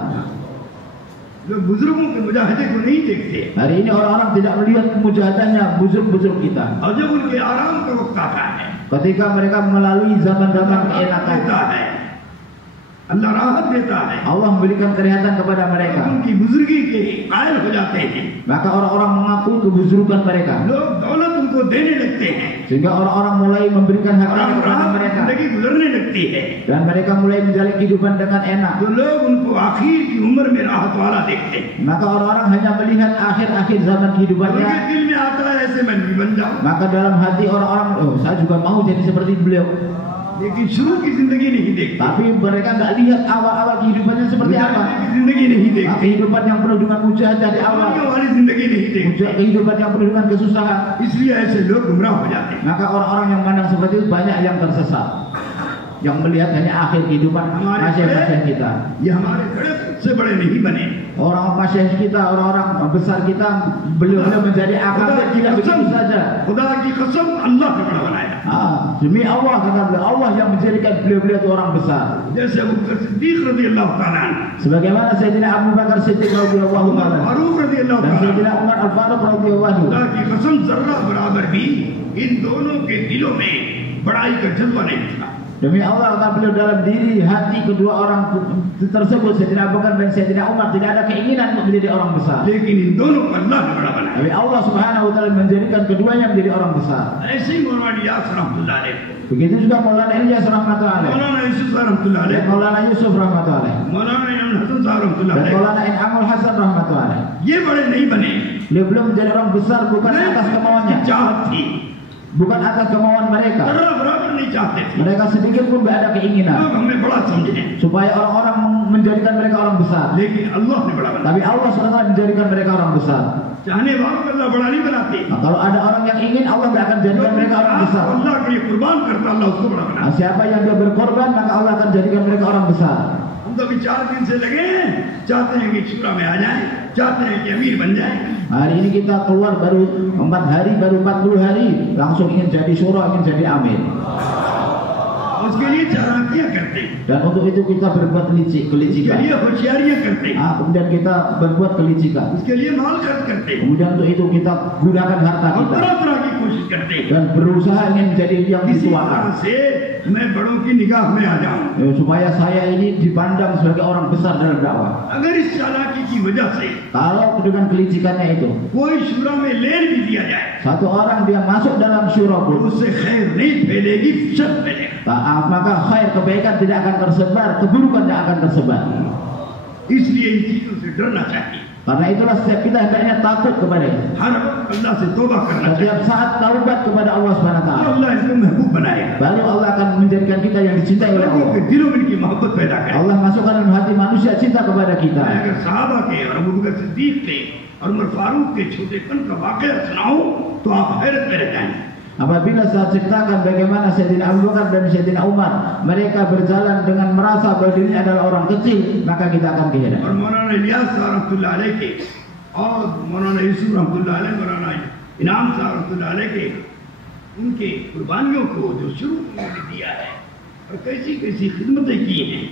लोग बुजुर्गों के मुजाहिदे को नहीं देखते, Hari ini orang-orang tidak melihat mujahadahnya buzurg-buzurg kita. और जब उनके आराम का वक्त आता है, Ketika mereka melalui zaman-zaman राहत keenakan, देता है, अल्लाह राहत देता है, Allah memberikan kelihatan kepada mereka. उनकी बुजुर्गी के कायल हो जाते हैं, Maka orang-orang mengakui kebuzurukan mereka. लोग दौलत उनको देने लगते हैं, Sehingga orang-orang mulai memberikan और harta kepada राहत mereka. जिंदगी गुजरने लगती है, Dan mereka mulai menjalani kehidupan dengan enak. तो लोग उनको आखिर की उम्र में राहत वाला देखते हैं। Maka orang-orang hanya melihat akhir-akhir zaman kehidupannya. उनके दिल में आता है ऐसे मैं भी बन जाऊं, Maka dalam hati orang-orang, oh saya juga mau jadi seperti beliau. लेकिन शुरू की जिंदगी नहीं देखते, Tapi mereka nggak lihat awal-awal kehidupannya seperti apa. मुजाहिदे की जिंदगी नहीं Nah, देखते, kehidupan yang penuh dengan mujahadah di awal. कुर्बानियों वाली जिंदगी नहीं देखते, Kehidupan yang penuh dengan kesusahan. इसलिए ऐसे लोग गुमराह हो जाते हैं। Maka orang-orang yang pandang seperti itu banyak yang tersesat. yang melihat hanya akhir kehidupan masyayikh kita. ये हमारे बड़े से बड़े नहीं बने. Orang masyayikh kita, orang-orang besar kita, beliau-beliau menjadi akabir tidak begitu saja. खुदा की कसम अल्लाह ने बड़ा बनाया. Demi Allah kata beliau, Allah yang menjadikan beliau-beliau itu orang besar. जैसे अबू बकर सिद्दीक रज़ियल्लाहु ताला अन्हु, Sebagaimana Sayyidina Abu Bakar Siddiq radhiyallahu taala, Farooq रज़ियल्लाहु dan ताला, Sayyidina Umar Al-Faruq radhiyallahu anhu. खुदा की कसम जर्रा बराबर भी इन दोनों के दिलों में बड़ाई का जज्बा नहीं था. Demi Allah kata beliau, dalam diri hati kedua orang tersebut, Sayyidina Abu Bakar dan Sayyidina Umar, tidak ada keinginan untuk menjadi orang besar. लेकिन इन दोनों को अल्लाह ने बड़ा बनाया. Tapi Allah Subhanahu wa taala menjadikan keduanya menjadi orang besar. ऐसे ही मौलाना इलियास रहमतुल्लाह अलैह, Begitu juga Maulana Ilyas rahmatullahi alaih, मौलाना यूसुफ रहमतुल्लाह dan अलैह, Maulana Yusuf rahmatullahi alaih, मौलाना इनाम हसन साहब रहमतुल्लाह dan अलैह, Maulana In'amul Hasan rahmatullahi alaih. ये बड़े नहीं बने. Beliau menjadi orang besar bukan atas kemauannya, चाहत थी, bukan atas kemauan mereka. जर्रा बराबर नहीं चाहते थे. Mereka sedikit pun tidak ada keinginan लोग हमें बड़ा समझे, supaya orang-orang menjadikan mereka orang besar. लेकिन अल्लाह ने बड़ा बनाया. Tapi Allah SWT menjadikan mereka orang besar. चाहने वालों को अल्लाह बड़ा नहीं बनाते. Nah, kalau ada orang yang ingin, Allah tidak akan jadikan mereka orang besar. अल्लाह के लिए कुर्बान करता अल्लाह उसको बड़ा बनाता. Nah, siapa yang dia berkorban, maka Allah akan jadikan mereka orang besar. हम तो अभी 4 दिन से लगे हैं, चाहते हैं कि शूरा में आ जाए, चाहते हैं कि अमीर बन जाए. Hari ini kita keluar baru 4 hari, baru 40 hari, langsung ingin jadi syura, ingin jadi amir. उसके लिए चालाकियां करते हैं, Dan untuk itu kita berbuat उसके kelicikan. लिए होशियारियां करते हैं, Kemudian kita berbuat kelicikan. उसके लिए माल खर्च करते हैं, Kemudian untuk itu kita gunakan harta और kita तरह तरह की कोशिश करते हैं dan berusaha ingin menjadi yang किसी dituakan. तरह से मैं बड़ों की निगाह में आ जाऊं. Supaya saya ini dipandang sebagai orang besar dalam dakwah. अगर इस चालाकी की वजह से Kalau dengan kelicikannya itu, कोई शूरा में लेन भी दिया जाए, satu orang dia masuk dalam syura तो pun, उससे खैर नहीं फैलेगी, शर फैलेगा. maka khair, kebaikan tidak akan tersebar, keburukan tidak akan tersebar. इसलिए इन चीजों से डरना चाहिए. Karena itulah setiap kita hendaknya takut kepada-Nya. हर वक्त अल्लाह से तौबा करना चाहिए. Setiap saat taubat kepada Allah Subhanahu wa तो taala. अल्लाह इसको महबूब बनाएगा. Baru Allah akan menjadikan kita yang dicintai oleh लोगों Allah. के दिलों में इनकी मोहब्बत पैदा करेगा. Allah masukkan dalam hati manusia cinta kepada kita. मैं अगर सहाबा के और अबू बकर सिद्दीक के और उमर फारूक के छोटेपन का वाकया सुनाऊं तो आप हैरत में रह जाएंगे. Apabila saya ceritakan bagaimana Sayyidina Abu Bakar dan Sayyidina Umar, mereka berjalan dengan merasa bahwa dirinya adalah orang kecil, maka kita akan keheran. और मौलाना इलियास साहब रहमतुल्लाह अलैह के और मौलाना यूसुफ रहमतुल्लाह अलैह, मौलाना इनाम साहब रहमतुल्लाह अलैह के उनके कुर्बानियों को जो शुरू उन्होंने दिया है और कैसी कैसी खिदमतें की हैं,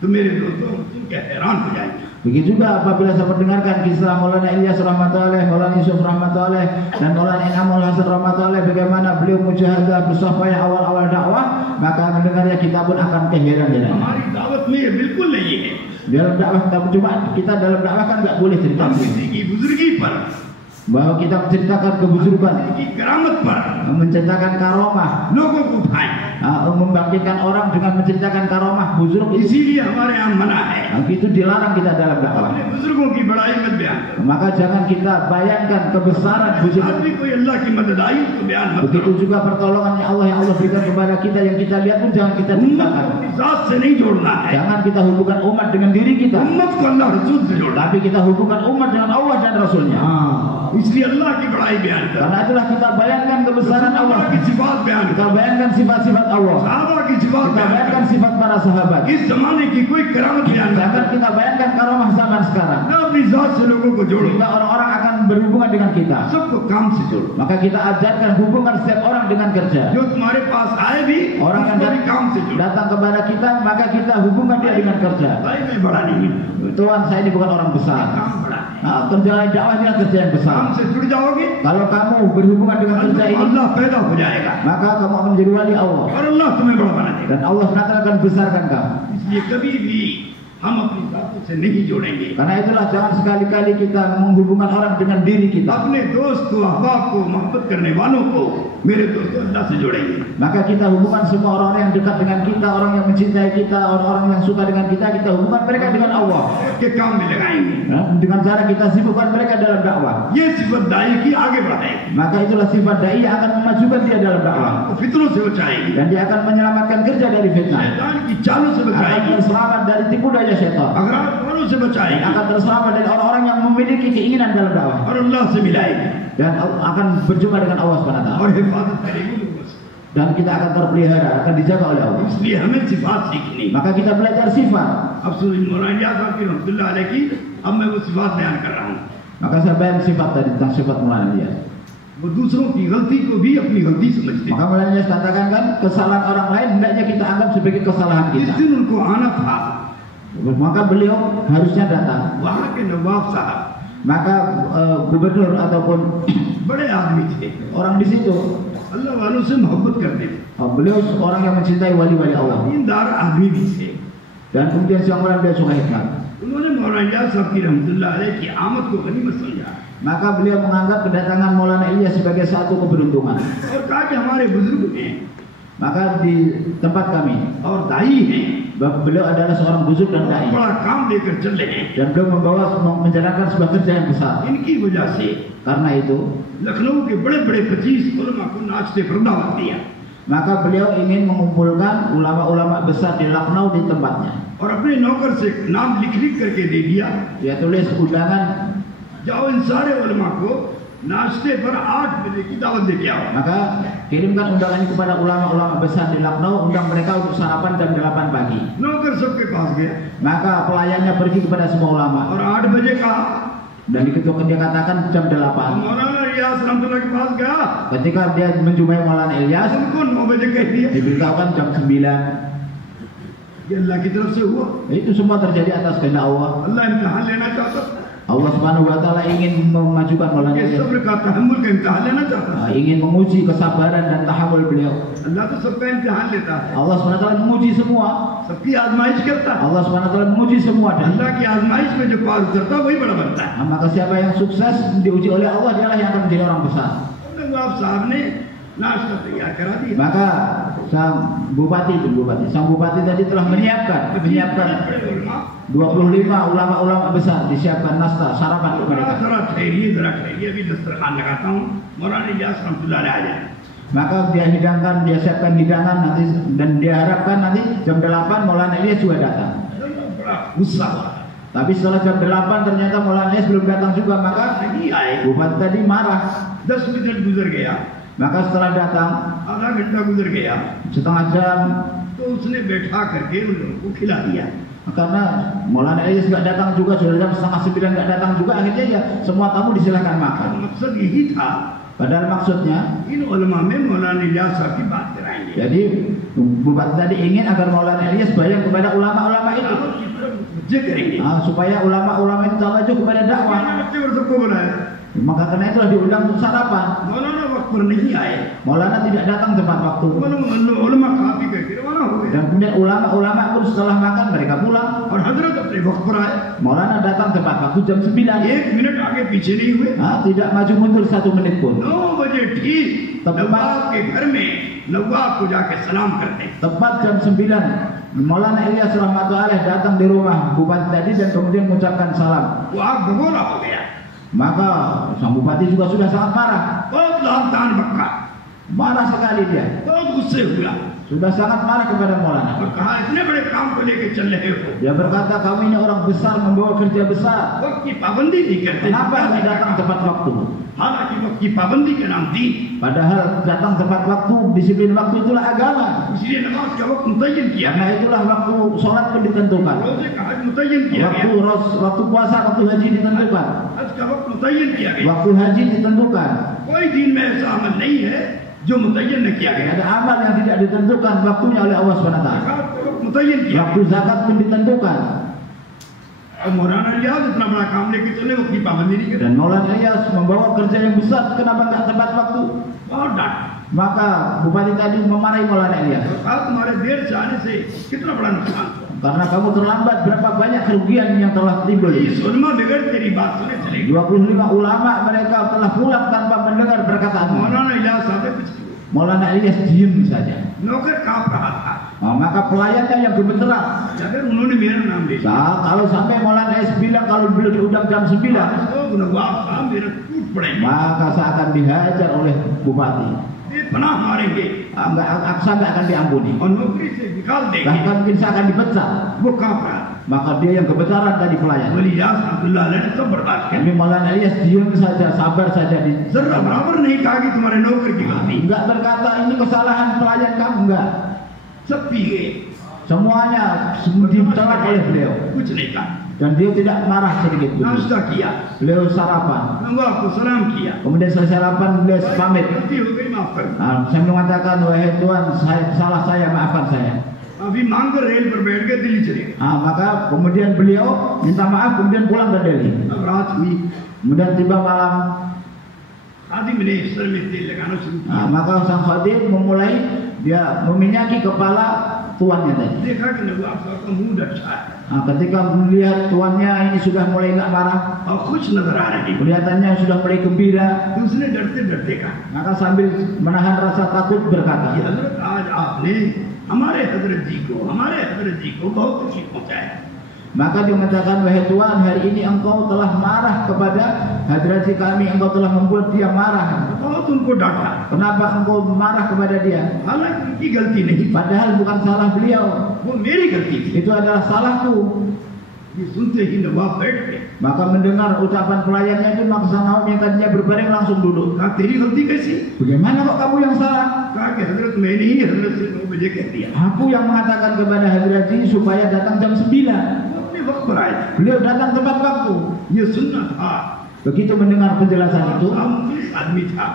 तो मेरे दोस्तों सुन के हैरान हो जाएंगे. Begitu juga apabila saya mendengarkan kisah Maulana Ilyas rahmatullahi, Maulana Yusuf rahmatullahi, dan Maulana In'amul Hasan rahmatullahi, bagaimana beliau mujahadah berusaha payah awal-awal dakwah, maka mendengarnya kita pun akan keheran-heran. हमारी दावत में ये बिल्कुल नहीं है. Dalam dakwah cuma kita dalam dakwah kan nggak boleh cerita हम किसी की बुजुर्गी पर, bahwa kita menceritakan kebuzurukan, किसी की करामत पर menceritakan karomah, लोगों को उठाएं. membangkitkan orang dengan menceritakan karomah buzuruk itu, इसीलिए हमारे यहाँ मना है. itu dilarang kita dalam dakwah. अपने बुजुर्गों की बड़ाई मत बयान करो. Maka jangan kita bayangkan kebesaran साथ buzuruk. भी कोई अल्लाह की मदद आई उसको बयान मत Begitu करो. juga pertolongan yang Allah berikan kepada kita, yang kita lihat pun jangan kita उम्मत ceritakan. को अपनी जात से नहीं जोड़ना है. Jangan kita hubungkan umat dengan diri kita, उम्मत को अल्लाह रसूल से जोड़ना है. tapi kita hubungkan umat dengan Allah dan Rasulnya. इसलिए अल्लाह की बड़ाई बयान करो. Karena itulah kita bayangkan kebesaran Allah, अल्लाह की सिफात बयान kita करो. bayangkan sifat-sifat Allah, सहाबा की सिफात kita बयान bayangkan करो. sifat para sahabat. इस जमाने की कोई करामत बयान Jangan करो. kita bayangkan karomah zaman sekarang, ना अपनी जात से लोगों को जोड़ो. sehingga orang-orang akan berhubungan dengan kita. सबको काम से जोड़ो. Maka kita ajarkan hubungan setiap orang dengan kerja. जो तुम्हारे पास आए भी Orang yang उसको भी काम से जोड़ो. datang kepada kita, maka kita hubungkan dia dengan kerja. भाई मैं बड़ा नहीं हूँ. Tuhan, saya ini bukan orang besar. काम बड़ा है. Kerja dakwah adalah kerja yang besar. काम से जुड़ जाओगे Kalau kamu berhubungan dengan kerja ini, अल्लाह पैदा हो जाएगा maka kamu akan menjadi wali Allah. और अल्लाह तुम्हें बड़ा बना देगा. Dan Allah SWT akan besarkan kamu. इसलिए कभी भी हम अपनी जातों से नहीं जोड़ेंगे. Karena itulah jangan sekali-kali kita menghubungkan orang dengan diri kita. अपने दोस्त को, अहबाब को, मोहब्बत करने वालों को मेरे दोस्तों अल्लाह से जोड़ेंगे. Maka kita hubungkan semua orang-orang yang dekat dengan kita, orang yang mencintai kita, orang-orang yang suka dengan kita hubungkan mereka dengan Allah. के काम में लगाएंगे. Dengan cara kita sibukkan mereka dalam dakwah. ये सिफत दाई की आगे बढ़ाएगी. Maka itulah sifat dai yang akan memajukan dia dalam dakwah. तो फितरों से बचाएगी. Dan dia akan menyelamatkan kerja dari fitnah. शैतान की चालों से Akan बचाएगी. terselamat dari tipu daya syaitan. अगरात वालों से Dan बचाएगी. akan terselamat dari orang-orang yang memiliki keinginan dalam dakwah. और अल्लाह से मिलाएगी. Dan akan berjumpa dengan Allah SWT. और हिफाजत करेगी लोगों से. dan kita akan terpelihara, akan dijaga oleh Allah. इसलिए हमें सिफात सीखनी। Maka kita belajar sifat. अब सूरज मौलाना याद साहब की रहमतुल्लाह अलैह की अब मैं वो सिफात बयान कर रहा हूँ। Maka saya bayang sifat tadi tentang sifat Maulana Ilyas. वो दूसरों की गलती को भी अपनी गलती समझते। Maka Maulana Ilyas katakan kan kesalahan orang lain hendaknya kita anggap sebagai kesalahan जिस kita. दिन उनको आना था Maka beliau harusnya datang. वहाँ के नवाब साहब Maka gubernur ataupun बड़े आदमी थे, orang di situ, अल्लाह वालों से मोहब्बत करते थे, beliau orang yang mencintai wali-wali Allah. दीनदार आदमी भी थे। Dan kemudian siang malam dia suka hikmat. उन्होंने मौलाना याद साहब की रहमतुल्लाह अलैह की आमद को गनीमत समझा Maka beliau menganggap kedatangan Maulana Ilyas sebagai satu keberuntungan. और कहा कि हमारे बुजुर्ग हैं Maka di tempat kami, और दाई हैं, beliau adalah seorang buzuk dan dai. बड़ा काम लेकर चल रहे हैं। Dan beliau menjalankan sebuah kerja yang besar. इनकी वजह से Karena itu, लखनऊ के बड़े बड़े 25 उलमा को नाचते पर दावत दिया maka beliau ingin mengumpulkan ulama-ulama besar di Lucknow di tempatnya. और अपने नौकर से नाम लिख करके दे दिया, Dia tulis undangan, जाओ इन सारे उलमा को नाश्ते पर 8 बजे की दावत देके आओ। maka kirimkan undangan ini kepada ulama-ulama besar di Lucknow, undang mereka untuk sarapan jam 8 pagi. नौकर सबके पास गया Maka pelayannya pergi kepada semua ulama. और 8 बजे कहा, Dan itu dia katakan jam 8. मौलाना रियाज रहमतुल्लाह के पास गया, Ketika dia menjumpai Maulana Ilyas, उनको 9 बजे कह दिया। diberitahukan jam 9. ये अल्लाह की तरफ से हुआ। Itu semua terjadi atas kehendak Allah. अल्लाह इम्तिहान लेना चाहता था, Allah Subhanahu wa taala ingin memajukan Maulana ये Ilyas. सब्र का तहम्मुल का इम्तिहान लेना चाहता था। Ingin menguji kesabaran dan tahammul beliau. अल्लाह तो सबका इम्तिहान लेता है, Allah Subhanahu wa taala menguji semua. सबकी आजमाइश करता है। Allah Subhanahu wa taala menguji semua dan अल्लाह की आजमाइश में जो पार उतरता है वही बड़ा बनता है। maka siapa yang sukses diuji oleh Allah dialah yang akan menjadi orang besar. नवाब साहब ने नाश्ता तैयार करा दिया। Maka sang bupati tadi telah menyiapkan बड़े उलमा 25 ulama-ulama besar, disiapkan nasta sarapan untuk mereka. जरा ठहरिए अभी दस्तरखान लगाता हूँ, मौलाना इलियास रहमतुल्लाह अलैह आ जाए। Maka dia siapkan hidangan nanti dan dia harapkan nanti jam 8 Maulana Ilyas juga datang. बड़ा गुस्सा हुआ, Tapi setelah jam 8 ternyata Maulana Ilyas belum datang juga, maka नहीं आए। bupati tadi marah. 10 मिनट गुजर गया, Maka setelah datang आधा घंटा गुजर गया, setengah jam, तो उसने बैठा करके उन लोगों को खिला दिया। karena Maulana Ilyas nggak datang juga, sudah jam 8:30 nggak datang juga, akhirnya ya semua tamu disilahkan makan. मकसद यही था, Padahal maksudnya, इन उलमा में मौलाना इलियास साहब की बात कराएंगे, jadi bupati tadi ingin agar Maulana Ilyas bayang kepada ulama-ulama itu, दावत की तरफ मुतवज्जे करेंगे। supaya ulama-ulama itu tawajuh kepada dakwah. बच्चे और सबको बुलाया, Maka karena itulah diundang untuk sarapan. मौलाना वक्त पर नहीं आए, Maulana tidak datang tepat waktu. उलमा खा पी करके रवाना हो गए Dan kemudian ulama-ulama pun setelah makan mereka pulang. और हजरत अपने वक्त पर आए, Maulana datang tepat waktu jam 9. 1 मिनट आगे पीछे नहीं हुए। Tidak maju mundur 1 menit pun. 9 बजे ठीक tepat नवाब के घर में नवाब को जाके सलाम करते हैं। tepat jam 9 Maulana Ilyas rahmatullahi datang di rumah bupati tadi dan kemudian mengucapkan salam. वो आग भगोड़ा हो गया, Maka sang bupati juga sudah sangat marah. बहुत लालतान बक्का, Marah sekali dia. बहुत गुस्से हुआ Sudah sangat marah kepada Maulana. और कहा इतने बड़े काम को लेके चल रहे हो, Dia berkata, kamu ini orang besar membawa kerja besar. वक्त की पाबंदी नहीं करते। Kenapa nggak datang tepat waktu? हालांकि वक्त की पाबंदी के नाम दी, Padahal datang tepat waktu, disiplin waktu itulah agama. इसलिए नमाज का वक्त मुतय्यन किया Karena गया, itulah waktu sholat pun ditentukan. रोजे का हज मुतय्यन किया Waktu गया, waktu puasa, waktu haji ditentukan. हज का वक्त मुतय्यन किया गया। Waktu haji ditentukan. कोई दीन में ऐसा अमल नहीं है जो मुतय्यन न किया गया। Ada amal yang tidak ditentukan waktunya oleh Allah SWT. ज़कात का वक्त मुतय्यन किया Waktu zakat pun ditentukan. और मौलाना इलियास इतना बड़ा काम लेके चले, वक्त की पाबंदी नहीं करते, Dan Maulana Ilyas membawa kerja yang besar, kenapa nggak tepat waktu? बहुत डांट। Maka bupati tadi memarahi Maulana Ilyas. और कहा तुम्हारे देर से आने से कितना बड़ा नुकसान हुआ, Karena kamu terlambat, berapa banyak kerugian yang telah timbul. इस उलमा बगैर तेरी बात सुने चलेगी। 25 ulama mereka telah pulang tanpa mendengar perkataan. मौलाना इलियास साहब ने कुछ किया, Maulana Ilyas diam saja. नौकर कांप रहा था, Maka pelayannya yang gemeteran. अगर उन्होंने मेरा नाम ले लिया Kalau sampai Maulana Ilyas bilang kalau belum diundang jam 9, तो नवाब साहब मेरे टूट पड़ेंगे, maka saya akan dihajar oleh bupati. ये पनाह मारेंगे Aksa nggak akan diampuni. और नौकरी से निकाल देंगे। Bahkan mungkin saya akan dipecat. वो काफरा Maka dia yang gebetaran tadi pelayan. वलीयास अब्दुल्लाह ने सब बर्दाश्त किया Tapi Maulana Ilyas diam saja, sabar saja. जरा बराबर नहीं कहा कि तुम्हारे नौकर की गलती Enggak berkata ini kesalahan pelayan kamu, enggak. सब पी गए Semuanya dicela oleh beliau. कुछ नहीं कहा Dan dia tidak marah sedikit pun. नाश्ता किया Beliau sarapan. अल्लाह को सलाम किया Kemudian selesai sarapan beliau pamit. गलती हो गई माफ कर Saya mengatakan, wahai Tuhan, salah saya, maafkan saya. अभी मांग कर रेल पर बैठ के दिल्ली चले गए Maka kemudian beliau minta maaf, kemudian pulang ke Delhi. अब रात हुई Kemudian tiba malam, आदिम ने सर में तेल लगाना शुरू किया maka sang khadim memulai dia meminyaki kepala tuannya tadi. देखा कि नवाब साहब का मुंह डचा है Ketika melihat tuannya ini sudah mulai nggak marah, और खुश नजर आ रही kelihatannya sudah mulai gembira, तो उसने डरते डरते कहा maka sambil menahan rasa takut कि berkata, हजरत आज आपने हमारे हजरत जी को बहुत तकलीफ पहुंचाया maka dia mengatakan, wahai Tuhan, hari ini engkau telah marah kepada hadrati kami, engkau telah membuat dia marah. बहुत उनको डांटा Kenapa engkau marah kepada dia? हालांकि उनकी गलती नहीं Padahal bukan salah beliau, वो मेरी गलती थी itu adalah salahku. ये सुनते ही नवाब बैठ गए Maka mendengar ucapan pelayannya itu, maka sang Nawab yang tadinya berbaring langsung duduk. कहा तेरी गलती कैसी Bagaimana kok kamu yang salah? कहा कि हजरत मैंने ही हजरत से 9 बजे कह दिया Aku yang mengatakan kepada hadrati supaya datang jam 9. वो अपने वक्त पर आए थे Beliau datang tepat waktu. ये सुनना था Begitu mendengar penjelasan itu, साहब मुखलिस आदमी था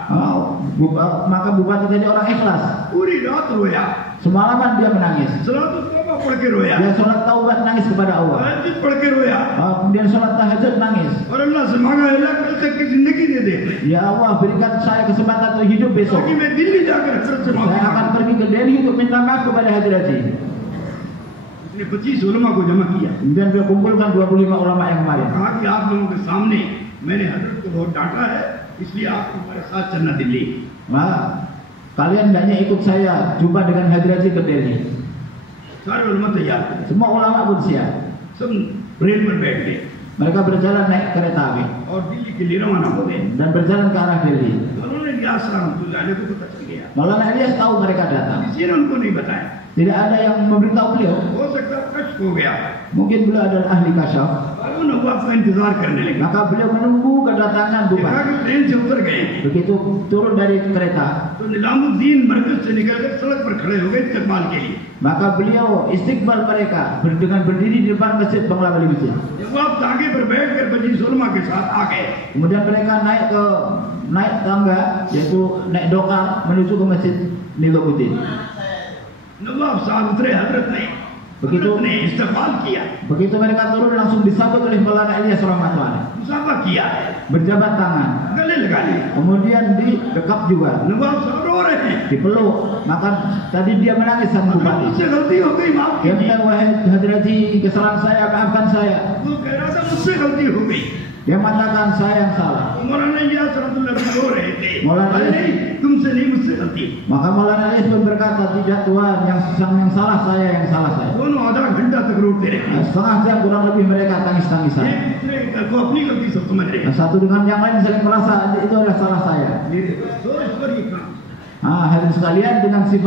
maka bupati tadi orang ikhlas. पूरी रात रोया Semalaman dia menangis. सलातुल तौबा पढ़ के रोया Dia sholat taubat nangis kepada Allah. तहज्जुद पढ़ के रोया Kemudian sholat tahajud nangis. और अल्लाह से मांगा अल्लाह कल तक की जिंदगी दे दे Ya Allah, berikan saya kesempatan untuk hidup besok. ताकि मैं दिल्ली जाकर हजरत से माफी Saya akan मांगूं pergi ke Delhi untuk minta maaf kepada hadrati. उसने 25 उलमा को जमा किया Kemudian dia kumpulkan 25 ulama yang kemarin. कहा कि आप लोगों के सामने मैंने हजरत को बहुत डांटा है इसलिए आप हमारे साथ चलना Delhi Kalian hendaknya ikut saya jumpa dengan hadrati ke Delhi. सारे उलमा तैयार थे Semua ulama pun siap. सब रेल पर बैठ गए Mereka berjalan naik kereta api और दिल्ली के लिए रवाना हो गए dan berjalan ke arah Delhi. उन्होंने लियास रहमतुल्लाह अलैह को पता चल गया Maulana Ilyas tahu mereka datang. किसी ने उनको नहीं बताया Tidak ada yang memberitahu beliau. हो सकता है कष्ट हो गया Mungkin beliau adalah ahli kasyaf. और वो नवाब का इंतजार करने लगे Maka beliau menunggu kedatangan देखा bupati. कि ट्रेन से उतर गए Begitu turun dari kereta, तो निजामुद्दीन मरकज से निकलकर सड़क पर खड़े हो गए इस्तेमाल के लिए maka beliau istiqbal mereka dengan berdiri di depan masjid Bangla Wali Masjid. नवाब तागे पर बैठकर 25 उलमा के साथ आ गए Kemudian mereka naik tangga, yaitu naik dokar menuju ke masjid Nizamuddin. नवाब साहब उतरे हजरत ने इस्तेमाल किया Begitu mereka turun langsung disambut oleh Maulana Ilyas rahmatullah. मुसाफा किया Berjabat tangan. गले लगा लिए Kemudian didekap juga, नवाब साहब रो रहे हैं dipeluk. Maka tadi dia menangis sang bupati. मुझसे गलती हो गई माफ Dia कीजिए bilang, wahai hadrati, kesalahan saya, maafkan saya. वो कह रहा था मुझसे गलती हो गई Dia mengatakan saya yang salah. मौलाना इलियास रहमतुल्लाह अलैह रो रहे थे मौलाना अरे नहीं तुमसे नहीं मुझसे गलती Maka Maulana Ilyas pun berkata, tidak Tuhan, yang salah saya, yang salah saya. दोनों आधा घंटा तक रोते रहे Setengah jam kurang lebih mereka tangis-tangisan. एक दूसरे को अपनी गलती सब समझ रहे Satu dengan yang lain saling merasa itu adalah salah saya. मेरे सोच पर ये काम Hadirin sekalian, dengan sifat